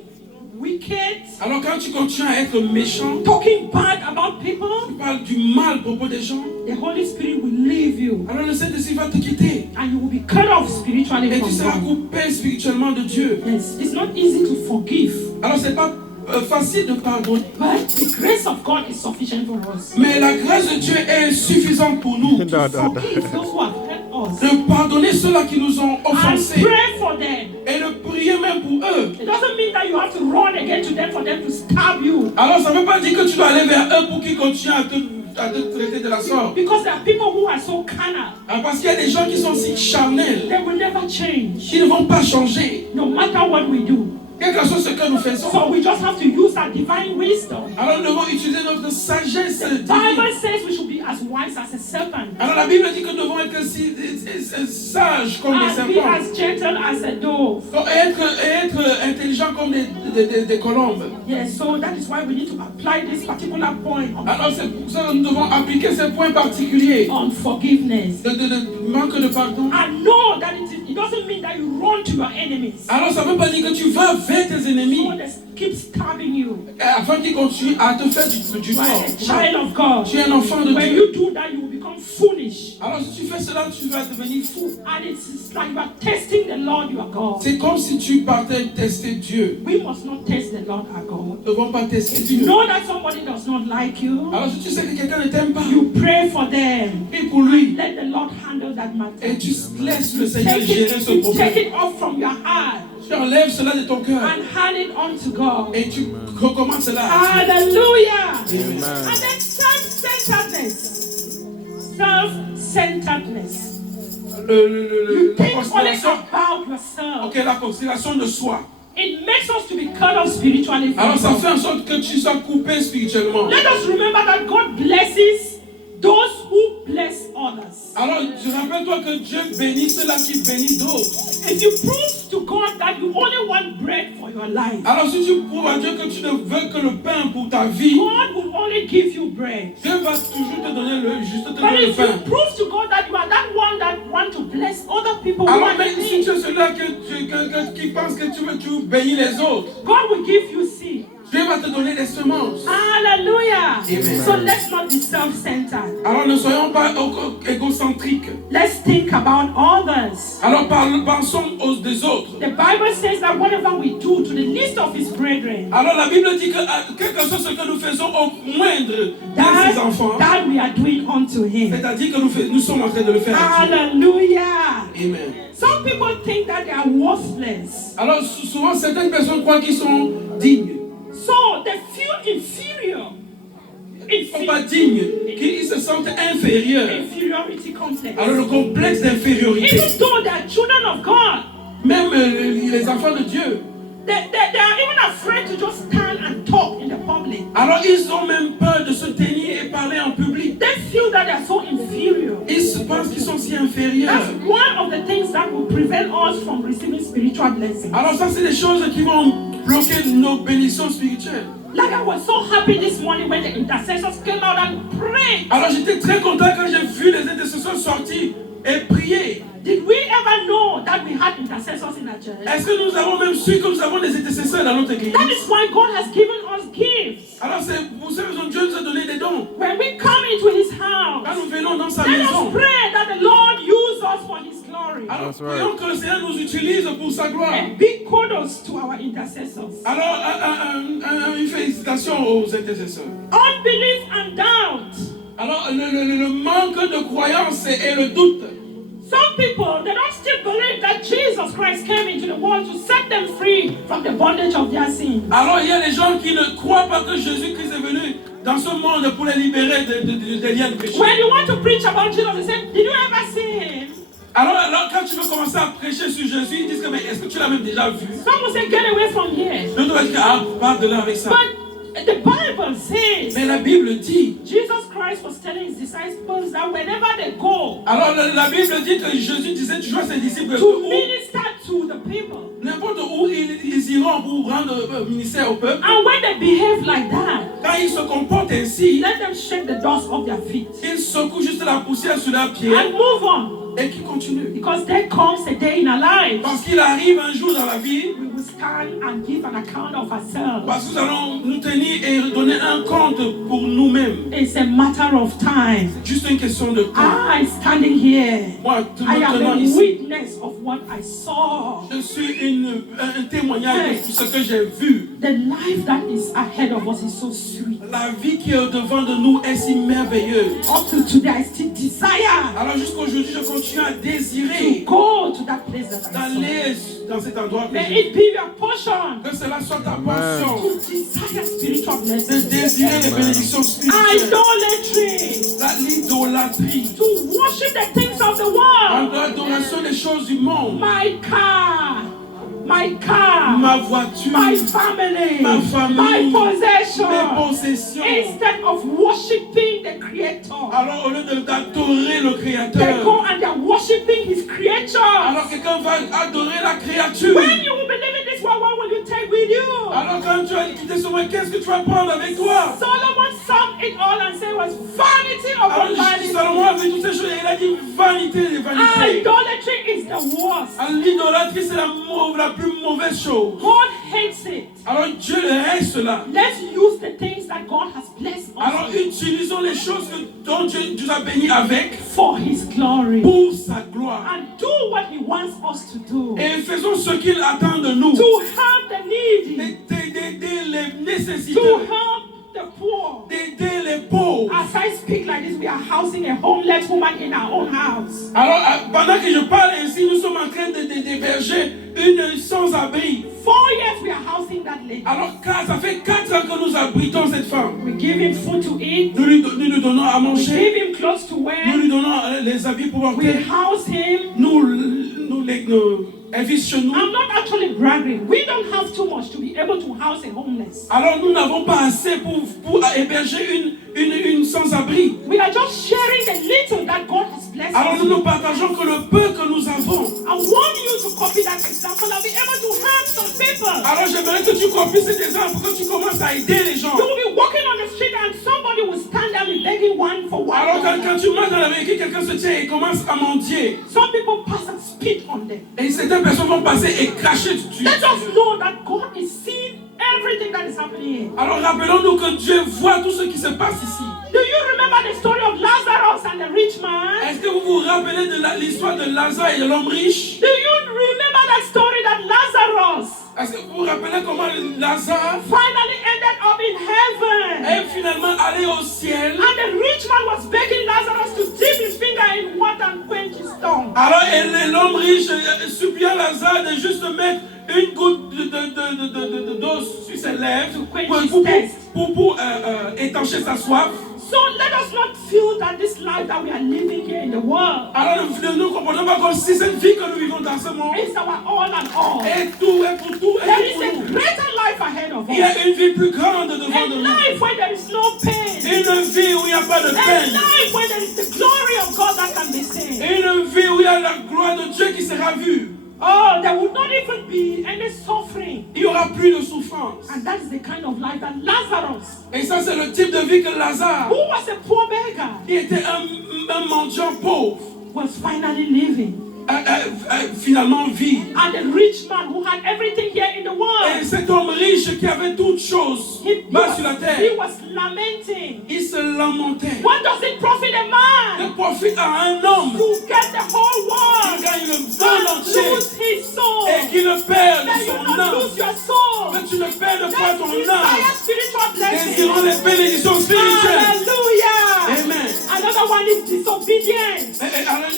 wicked, Alors quand tu continues à être méchant, talking bad about people, tu parles du mal à propos des gens, the Holy Spirit will leave you alors le Saint-Esprit va te quitter. and you will be cut off spiritually Et tu from seras God. coupé spirituellement de Dieu. Yes, it's not easy to forgive, Alors c'est pas facile de pardonner. but the grace of God is sufficient for us. Mais la grâce de Dieu est suffisante pour nous. Forgive those who have hurt us De pardonner ceux-là qui nous ont and offensés. pray for them. Et de prier même pour eux. It doesn't mean that you have to run again to them for them to stab you. Alors ça ne veut pas dire que tu dois aller vers eux pour qu'ils continuent à te traiter de la sorte. Because there are people who are so carnal, Parce qu'il y a des gens qui sont si charnels, they will never change, qui ne vont pas changer. no matter what we do. Quel que soit ce que nous faisons. So we just have to use our divine wisdom. Alors nous devons utiliser notre sagesse The divine. Bible says we should be as wise as a serpent, Alors la Bible dit que nous devons être si sages comme des and be serpents. as gentle as a dove. Et être intelligents comme des colombes. Yes, so that is why we need to apply this particular point Alors c'est pour ça que nous devons appliquer ces points particuliers on forgiveness. de manque de pardon. And know that it doesn't mean that you run to your enemies. Alors ça ne veut pas dire que tu vas vers tes ennemis So they keep stabbing you. afin qu'ils continuent à te faire du You are tort. a child of God. Tu es un enfant de When Dieu. you do that, you will become foolish. Alors si tu fais cela, tu vas devenir fou. And it's like you are testing the Lord your God. C'est comme si tu partais tester Dieu. We must not test the Lord our God. Nous ne devons pas tester If you Dieu. know that somebody does not like you, Alors si tu sais que quelqu'un ne t'aime pas, you pray for them. prie pour lui. Let the Lord handle that matter. Et tu laisses le Seigneur Take gérer ce it problème. off from your heart Tu enlèves cela de ton cœur. and hand it on to God. Et tu recommences cela. Hallelujah. Amen. And then self-centeredness. Self-centeredness. You La think only considération. about yourself. Ok, la considération de soi. It makes us to be cut off spiritually from Alors ça God. fait en sorte que tu sois coupé spirituellement. Let us remember that God blesses those who bless others. Alors rappelle-toi que Dieu bénit ceux-là qui bénissent d'autres. If you prove to God that you only want bread for your life, Alors si tu prouves à Dieu que tu ne veux que le pain pour ta vie, God will only give you bread. Dieu va toujours te donner juste te But donner le if you pain. prove to God that you are that one that want to bless other people who Alors are même in si need, tu es celui-là qui pense que tu veux bénir les autres, God will give you seed. Dieu va te donner des semences. Hallelujah. Amen. So let's not be self-centered. Alors ne soyons pas égocentriques. Let's think about others. Alors pensons aux des autres. The Bible says that whatever we do to the least of his brethren, Alors la Bible dit que quel que soit ce que nous faisons au moindre de ses enfants, that we are doing unto him. c'est-à-dire que nous sommes en train de le faire. à Dieu. Hallelujah. Amen. Some people think that they are worthless. Alors souvent certaines personnes croient qu'ils sont dignes. So they feel inferior. Ils ne sont pas dignes, qu'ils se sentent inférieurs. Inferiority complex. Alors le complexe d'infériorité, Even though they are children of God, même les enfants de Dieu, they are even afraid to just stand and talk in the public. alors ils ont même peur de se tenir et parler en public. They feel that they are so inferior. Ils se pensent qu'ils sont si inférieurs. That's one of the things that will prevent us from receiving spiritual blessings. Alors ça c'est des choses qui vont bloquer nos bénédictions spirituelles. Like I was so happy this morning when the intercessors came out and prayed. Alors j'étais très content quand j'ai vu les intercesseurs sortir et prier. Did we ever know that we had intercessors in our church? Est-ce que nous avons même su que nous avons des intercesseurs dans notre église? That is why God has given us gifts. Alors c'est pour cette raison que Dieu nous a donné des dons. When we come into His house, Quand nous venons dans sa let maison, us pray that the Lord use us for His glory. alors That's right. prions que le Seigneur nous utilise pour sa gloire. And big kudos to our intercessors. Alors une félicitation aux intercesseurs. Unbelief and doubt. Alors le manque de croyance et le doute. Some people, they don't still believe that Jesus Christ came into the world to set them free from the bondage of their sin. Alors il y a des gens qui ne croient pas que Jésus-Christ est venu dans ce monde pour les libérer des liens de péché. When you want to preach about Jesus, they say, did you ever see Him? Alors quand tu veux commencer à prêcher sur Jésus, ils disent que mais est-ce que tu l'as même déjà vu? Some will say, get away from here. D'autres vont dire ah, parle de là avec ça. But the Bible says, Mais la Bible dit. Jesus Christ was telling His disciples that whenever they go Alors la Bible dit que Jésus disait toujours à ses disciples to minister to the people, n'importe où ils iront pour rendre ministère au peuple. and when they behave like that, Quand ils se comportent ainsi, let them shake the dust off their feet ils secouent juste la poussière sur leurs pieds and move on. et qu'ils continuent. Because there comes a day in our lives Parce qu'il arrive un jour dans la vie, we will stand and give an account of ourselves. parce que nous allons nous tenir et donner un compte pour nous-mêmes. It's a matter of time. C'est juste une question de temps. I standing here, Moi, I am maintenant a ici, witness of what I saw. je suis un témoignage de tout ce que j'ai vu. The life that is ahead of us is so sweet. La vie qui est au-devant de nous est si merveilleuse. Up to today, I still desire Alors jusqu'à aujourd'hui, je continue à to désirer go to that place that I saw. d'aller dans cet endroit. May it be your portion Que cela soit ta portion. to desire spiritual De blessings, désirer les bénédictions spirituelles. idolatry, L'idolâtrie. to worship the things of the world. L'adoration des choses du monde. My car, Ma voiture. my family, Ma famille. my Mes possession. possessions. Instead of worshiping the Creator, Alors au lieu d'adorer le they Créateur. go and they're worshiping His creature. Alors quelqu'un va adorer la créature. When you will be leaving this world, what will you take with you? Alors quand tu vas quitter ce monde, qu'est-ce que tu vas prendre avec toi? Solomon summed it all and said it was vanity upon Alors vanity. Salomon a vu toutes ces choses et il a dit vanité des vanités. Idolatry is the worst. L'idolâtrie c'est la plus mauvaise chose. God hates it. Alors Dieu reste cela. Let's use the things that God has blessed Alors us utilisons les choses dont Dieu nous a bénis avec for His glory pour sa gloire. and do what He wants us to do. Et faisons ce qu'il attend de nous. To help the needy, D'aider les to nécessiteux. help the poor. D'aider les pauvres. As I speak like this, we are housing a homeless woman in our own house. Alors pendant que je parle ainsi, nous sommes en train d'héberger une sans-abri. 4 years we are housing that lady. Alors ça fait 4 ans que nous abritons cette femme. We give him food to eat. Nous lui donnons à We manger. give him clothes to Nous wear. lui donnons les habits pour We porter. house him. Nous invite chez nous. I'm not actually bragging. We don't have too much to be able to house a homeless. Alors nous n'avons pas assez pour héberger une sans-abri. We are just sharing the little that God has blessed Alors us nous ne with. partageons que le peu que nous avons. I want you to copy that example and be able to help some people. Alors j'aimerais que tu copies cet exemple pour que tu commences à aider les gens. You will be walking on the street and somebody will stand there and begging one for one. Alors quand tu marches dans la rue et que quelqu'un se tient et commence à mendier, Some people pass and spit on them. et certaines personnes vont passer et cracher dessus. Let us know that God is seeing everything that is happening here. Alors rappelons-nous que Dieu voit tout ce qui se passe ici. Do you remember the story of Lazarus and the rich man? Est-ce que vous vous rappelez de l'histoire de Lazare et de l'homme riche? Do you remember that story that Lazarus Est-ce que vous vous rappelez comment Lazare finally ended up in heaven? est finalement allé au ciel? And the rich man was begging Lazarus to dip his finger in water and quench his tongue. Alors l'homme riche suppliant Lazare de juste mettre une goutte d'eau sur ses lèvres pour étancher sa soif. So let us not feel that this life that we are living here in the world Alors nous ne comprenons pas comme si cette vie que nous vivons dans ce monde is our all and all. est tout, est pour tout, There est is pour a nous. greater life ahead of Il y a us. une vie plus grande devant A nous. life where there is no pain. Une vie où il n'y a pas de A peine. life where there is the glory of God that can be seen. Une vie où il y a la gloire de Dieu qui sera vue. Oh, there would not even be any suffering. Il n'y aura plus de souffrance. And that is the kind of life that Lazarus, Et ça, c'est le type de vie que Lazare, who was a poor beggar, qui était un mendiant pauvre, was finally living. finalement vit. And the rich man who had everything here in the Et world, cet homme riche qui avait toutes choses bas sur la he terre, was lamenting. il se lamentait. What does it profit a man Que profite à un homme to get the whole qui world gagne le and monde entier lose his soul? et qui le perd May de you son not âme. lose your soul. Que tu ne perds pas Let's ton desire âme. spiritual Désirons blessings. les bénédictions spirituelles. Hallelujah. Amen. Another one is disobedience. Alors, la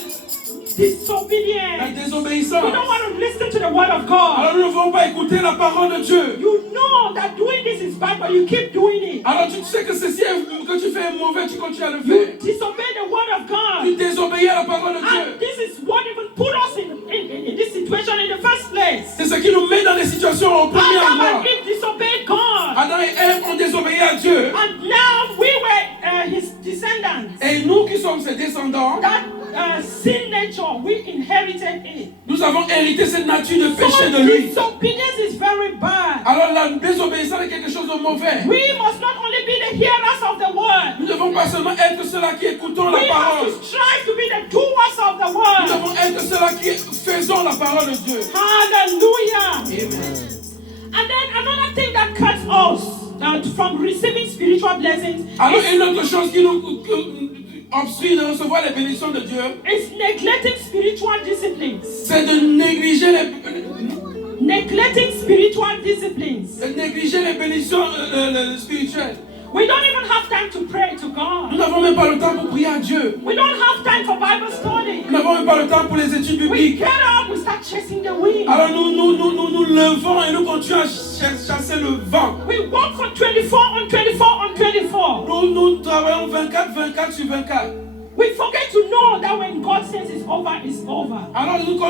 Disobedience. désobéissance. We don't want to listen to the word of God. Alors nous ne voulons pas écouter la parole de Dieu. You know that doing this is bad, but you keep doing it. Alors tu sais que ceci que tu fais est mauvais, tu continues à le You faire. disobey the word of Tu God. désobéis à la parole de And Dieu. this is what even put us in this situation in the first place. C'est ce qui nous met dans des situations au premier Adam endroit. and Eve disobeyed God. Adam et Ève ont désobéi à Dieu. And now we were his descendants. Et nous qui sommes ses descendants, That sin nature, we inherited it. nous avons hérité cette nature de péché So de lui. disobedience is very bad. Alors la désobéissance est quelque chose de mauvais. We must not only be the hearers of the word. Nous ne devons pas seulement être ceux-là qui écoutons la We have parole. to strive to be the doers of the Nous word. devons être ceux-là qui faisons la parole de Dieu. Hallelujah. Amen. And then another thing that cuts us from receiving spiritual blessings Alors une autre chose qui nous obstrue de recevoir les bénédictions de Dieu, is neglecting spiritual disciplines. c'est de négliger Neglecting spiritual disciplines. les bénédictions spirituelles. We don't even have time to pray to Nous God. n'avons même pas le temps pour prier à Dieu. We don't have time for Bible study. Nous n'avons même pas le temps pour les études We bibliques. get up, we start chasing the wind. Alors nous levons et nous continuons à chasser le vent. We work for 24 on 24 on 24. Nous travaillons 24 sur 24. We forget to know that when God says it's over, it's over. Alors nous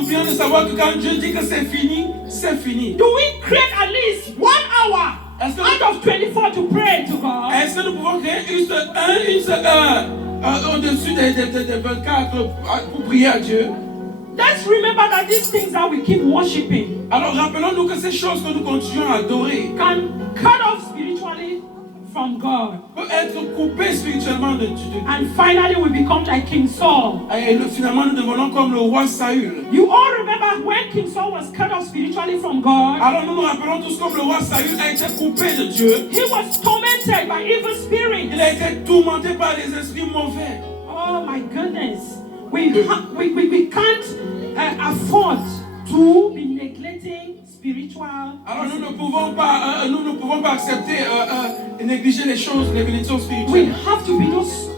oublions de savoir que quand Dieu dit que c'est fini, c'est fini. Do we create at least 1 hour out of 24 to pray to God? Est-ce que nous pouvons créer une seule heure au-dessus des 24 pour prier à Dieu? Let's remember that these things that we keep worshiping Alors rappelons-nous que ces choses que nous continuons à adorer can cut off spiritually from God. peuvent être coupées spirituellement de Dieu. And finally we become like King Saul. Et finalement nous devenons comme le roi Saül. You all remember when King Saul was cut off spiritually from God? Alors nous nous rappelons tous comme le roi Saül a été coupé de Dieu. He was tormented by evil spirits. Il a été tourmenté par des esprits mauvais. Oh my goodness. We can't afford to be neglecting spiritual. Alors nous ne pouvons pas accepter et négliger les choses, les bénédictions We spirituelles. have to be those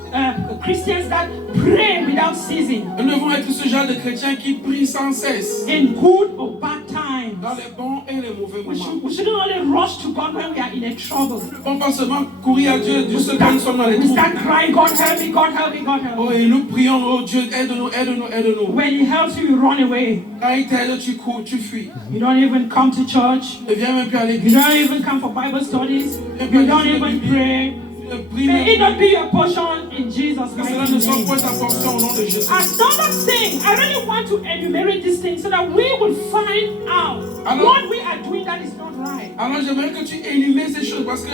Christians that pray without ceasing Nous devons être ce genre de chrétiens qui prient sans cesse, in good or bad times. dans les bons et les mauvais moments. We shouldn't only rush to God when we are in a trouble. Nous ne devons pas seulement courir à Dieu juste quand nous sommes dans les We trous. start crying, God help me, God help me, God help Oh, me. et nous prions, oh Dieu, aide-nous, aide-nous, aide-nous. When He helps you, you run away. Quand il t'aide, tu cours, tu fuis. You don't even come to church. Ne viens même plus à You l'église. don't even come for Bible studies. You don't even pray. Ne prie May it même not be your portion in Jesus' que cela mighty ne soit name. point ta portion au nom de Jésus. Another thing, I really want to enumerate these things so that we will find out Alors- what we are doing that is not right. Alors j'aimerais que tu énumères ces choses parce que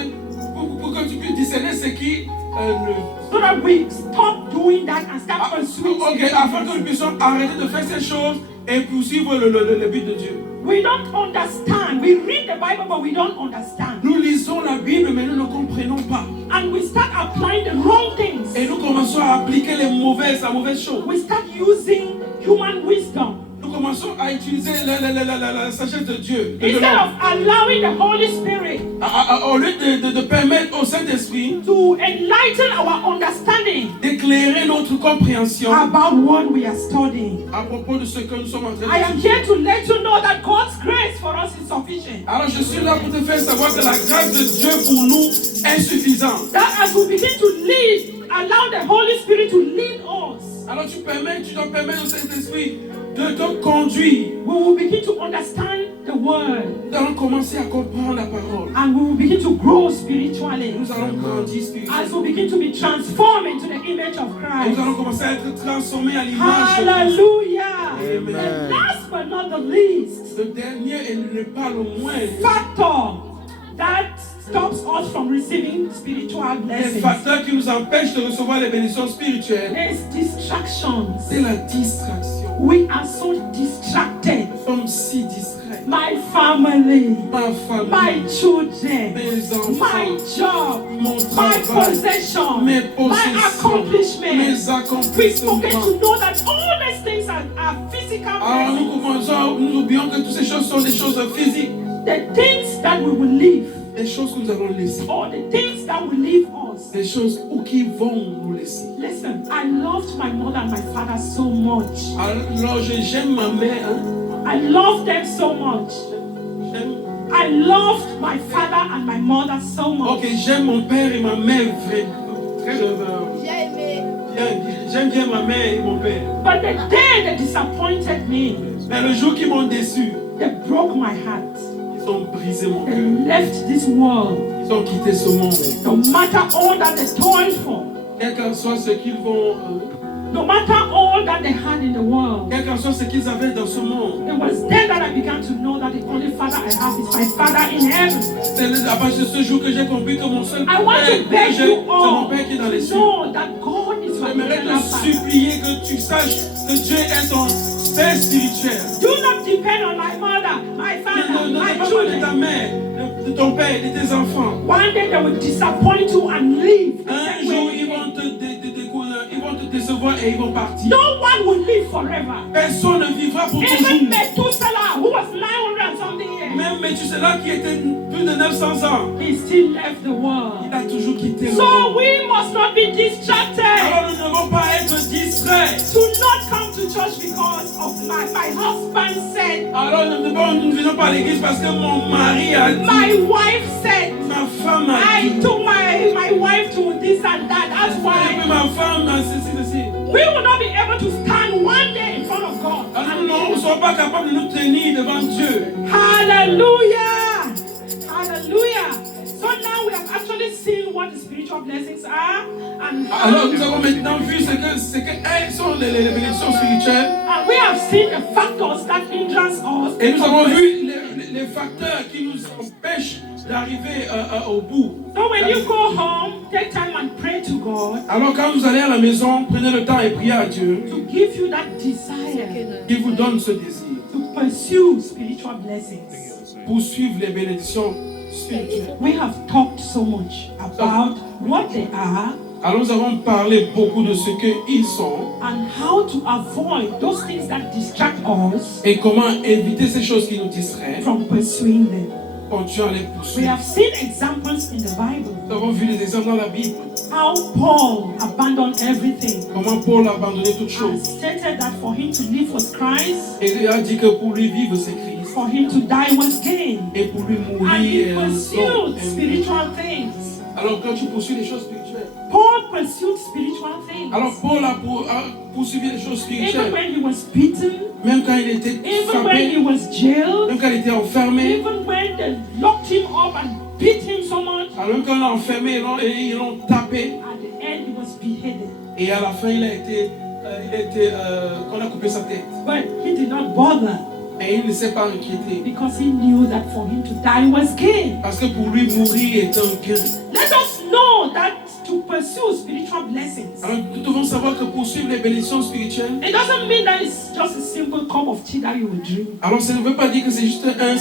pour que tu puisses discerner ce qui ne... So that we stop doing that and start pursuing Ok, spiritual afin que nous blessings. puissions arrêter de faire ces choses et poursuivre le but de Dieu. We don't understand. We read the Bible, but we don't understand. Nous lisons la Bible, mais nous ne comprenons pas. And we start applying the wrong things. Et nous commençons à appliquer la mauvaise chose. We start using human wisdom Nous commençons à utiliser la sagesse de Dieu. instead of allowing the Holy Spirit Au lieu de permettre au Saint-Esprit to enlighten our understanding d'éclairer notre compréhension about what we are studying. à propos de ce que nous sommes en train I am d'étudier. here to let you know that God's grace for us is sufficient. Alors je suis là pour te faire savoir que la grâce de Dieu pour nous est suffisante. That as we begin to lead, allow the Holy Spirit to lead us, Alors tu dois permettre au Saint-Esprit de te conduire. we will begin to understand the word Nous allons commencer à comprendre la parole. and we will begin to grow spiritually. Nous allons grandir As spirituellement. we begin to be transformed into the image of Et nous allons Christ. commencer à être transformés à l'image de Christ. Hallelujah. Amen. And last but but not the least, le dernier et ne pas le moindre, factor that stops us from receiving spiritual les blessings facteurs qui nous empêchent de recevoir les bénédictions spirituelles, is distractions. c'est la distraction. We are so distracted. Nous sommes si distraits. My family, Ma famille, my children, mes my enfants, job, mon my travail, possession, mes my possessions, accomplishments. mes We forget accomplissements. to know that all these things are physical Alors blessings. nous oublions que toutes ces choses sont des choses physiques, The things that we will leave, des choses que nous allons laisser, or the things that will leave us. des choses qui vont nous laisser. Listen, I loved my mother and my father so much. Alors j'aime ma mère, hein. I loved them so much. J'aime- I loved my father and my mother so much. Ok, j'aime mon père et ma mère vraiment. Très J'ai aimé. J'aime bien ma mère et mon père. But the day they disappointed me, Mais le jour qu'ils m'ont déçu, they broke my heart. ils ont brisé mon They cœur. left this world. Ils ont quitté ce monde. No matter all that they toiled for, Quel qu'en soit ce qu'ils vont, no matter all that they had in the world, quel qu'en soit ce qu'ils avaient dans ce monde. it was then that I began to know that the only father I have is my father in heaven. C'est à partir de ce jour que j'ai compris que mon seul I want père, to beg c'est you mon all père qui est dans les to cieux. know that God is my J'aimerais eternal te father. supplier que tu saches que Dieu est ton Père spirituel. Do not depend on my mother, my father, Ne my dépends pas de children. ta mère, de ton père, de tes enfants. One day they will disappoint you and leave. the Un same jour, way ils they vont te décevoir et ils vont partir. No one will live forever. Personne ne vivra pour Even toujours. Methuselah, who was 900 and something years, Même Methuselah qui était plus de 900 ans, he still left the world. il a toujours quitté le So monde. we must not be distracted. Alors nous ne devons pas être distraits. To not come to church because of my husband said, Alors nous ne venons pas à l'église parce que mon mari a dit, my wife said, ma femme a I dit, took my wife to this and that. That's et puis why ma femme a ceci. we will not be able to stand one day in front of God. Alors nous ne sommes pas capables de nous tenir devant Dieu. Hallelujah! Hallelujah! So now we have actually seen what the spiritual blessings are and Alors nous avons maintenant vu ce que elles sont les bénédictions spirituelles. and we have seen the factors that hindrance us. Et nous avons vu les facteurs qui nous empêchent d'arriver au bout. So when you go home, take time and pray to God Alors quand vous allez à la maison, prenez le temps et priez à Dieu. to give you that desire Il vous donne ce désir. to pursue spiritual blessings. Poursuivre les bénédictions spirituelles. We have talked so much about what they are Alors nous avons parlé beaucoup de ce qu'ils sont and how to avoid those things that distract us et comment éviter ces choses qui nous distraient. from pursuing them. Continuons à les We poursuivre. have seen examples in the Bible. Nous avons vu les exemples dans la Bible. How Paul abandoned everything Comment Paul a abandonné toutes and choses. stated that for him to live was Christ, Et il a dit que pour lui vivre c'est Christ. for him to die was gain. Et pour lui And mourir he est un pursued don. spiritual things. Alors quand tu poursuis les choses spirituelles. Paul pursued spiritual things. Alors Paul a poursuivi les choses Even spirituelles. when he was beaten, Même quand il était even when he frappé. was jailed, Même quand il était enfermé. even when they locked him up and beat him so much, Alors même quand on l'a enfermé, ils l'ont tapé. at the end he was beheaded. Et à la fin, on a coupé sa tête. But he did not bother Et il ne s'est pas inquiété. because he knew that for him to die was gain. Parce que pour lui, mourir est un gain. Let us know that to pursue spiritual blessings, Alors nous devons savoir que poursuivre les bénédictions spirituelles, it doesn't mean that it's just a simple cup of tea that you will drink. alors ça ne veut pas dire que c'est juste une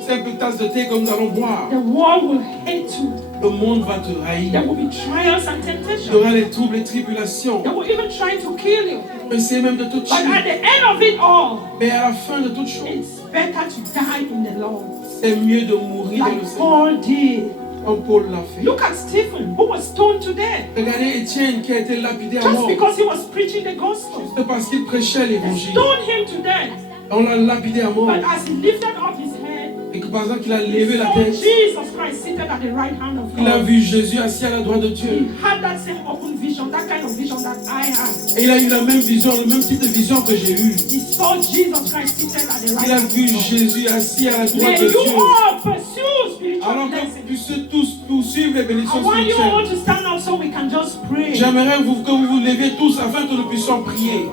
simple tasse de thé que nous allons boire. The world will hate you. Le monde va te haïr. There will be trials and Il y temptations. aura les troubles et tribulations. They will even try to kill you. Essayer même de te But at tuer. the end of it all, Mais à la fin de toute chose, it's better to die in the Lord. c'est mieux de mourir dans le Like Seigneur. Paul did. Comme Paul l'a fait. Look at Stephen, who was stoned to death Regardez Étienne qui a été lapidé à just mort. because he was preaching the gospel. C'est parce qu'il prêchait They l'évangile. stoned him to death. On l'a lapidé à mort. But as he lifted up his head, Et que par exemple qu'il a he levé la saw tête, Jesus Christ seated at the right hand of il a God. vu Jésus assis à la droite de He Dieu. had that same open vision, that kind of vision that I had. Et il a eu la même vision, le même type de vision que j'ai eu. He saw Jesus Christ seated at the right Il a hand vu of God. Jésus assis à la droite May de you Dieu. all pursue spiritual Alors que blessings. vous puissiez tous poursuivre les I bénédictions want you all spirituelles. to stand up so we can just pray. J'aimerais que vous vous leviez tous afin que nous puissions prier.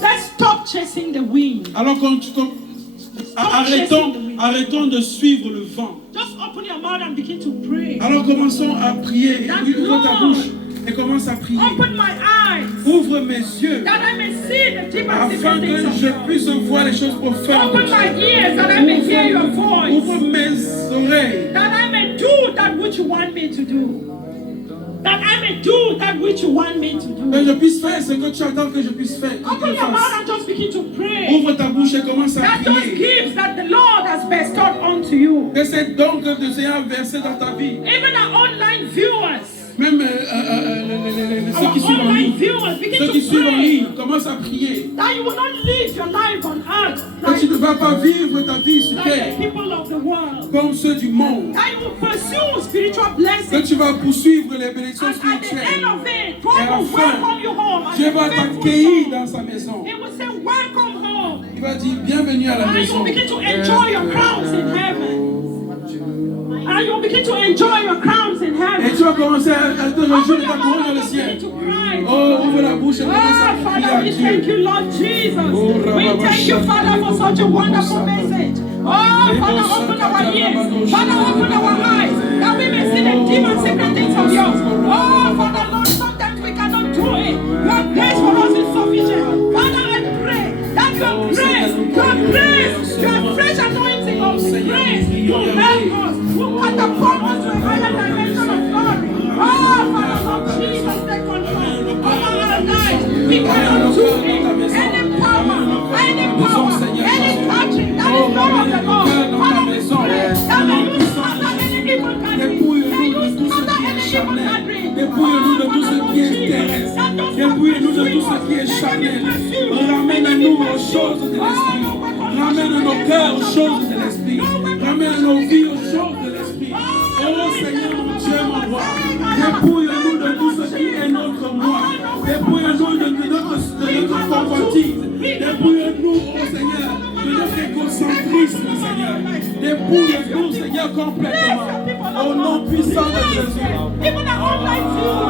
Let's stop chasing the wind. Alors arrêtons de suivre le vent. Just open your mouth and begin to pray. Alors commençons à prier. Ouvre ta bouche et commence à prier. Open my eyes. Ouvre mes yeux That I may see the deep and afin secret things que of je God. puisse voir les choses profondes. Open my ears that I may hear your voice. Ouvre mes oreilles. That I may do that which you want me to do. That I may do that which you want me to do. Que je puisse faire ce que tu attends que je puisse faire. Que Open je your mouth fasse. and just begin to pray. Ouvre ta bouche et commence à That those prier. gifts that the Lord has bestowed unto you. Que ces dons que le Seigneur a versés dans ta vie. Even our online viewers. Même ceux Our qui suivent en online ligne. viewers begin Ceux qui to suivent en pray. ligne, commence à prier. That you will not live your life on earth Que tu ne vas pas vivre ta vie sur like the terre people of the world. comme ceux du monde. That you will pursue spiritual Que blessings. tu vas poursuivre les bénédictions And at the end spirituelles. of it, Et God à la will fin, welcome you home. as Dieu a va faithful t'accueillir son. dans sa maison. He will say, welcome home. Il va dire bienvenue à la And you maison. will begin to enjoy your crowns in heaven. And you will begin to enjoy your crowns in Et heaven. tu vas commencer à te Open réjouir de your ta mouth couronne dans and le just ciel. begin to cry. Oh, ouvre la bouche et commence à Oh, prier Father, à we thank Dieu. you, Lord Jesus. Oh, We thank you, Father, for such a wonderful message. Oh, Father, open our ears. Father, open our eyes, that we may see the deep and secret things of yours. Oh, Father, Lord, sometimes we cannot do it. Your grace for us is sufficient. Father, I pray that your fresh anointing of grace will help us, will catapult us to a higher dimension of glory. Oh, Father, Lord Jesus, take control of our lives. We cannot do it. Any power, any touching that is not of the Lord. Father, we pray that may you scatter any evil gathering. May you scatter any evil gathering. Dépouille-nous de tout ce qui est terrestre. Dépouille-nous de tout ce qui est charnel. Ramène-nous aux choses de l'esprit. Ramène nos cœurs aux choses de l'esprit. Ramène nos vies aux choses de l'esprit. Oh Seigneur mon Dieu, mon roi. Dépouille-nous de tout ce qui est notre moi. Dépouille-nous de notre convoitise. Dépouille-nous, oh Seigneur, de notre égocentrisme, Seigneur. Dépouille-nous, Seigneur, complètement. Au nom puissant de Jésus. Even our online viewers.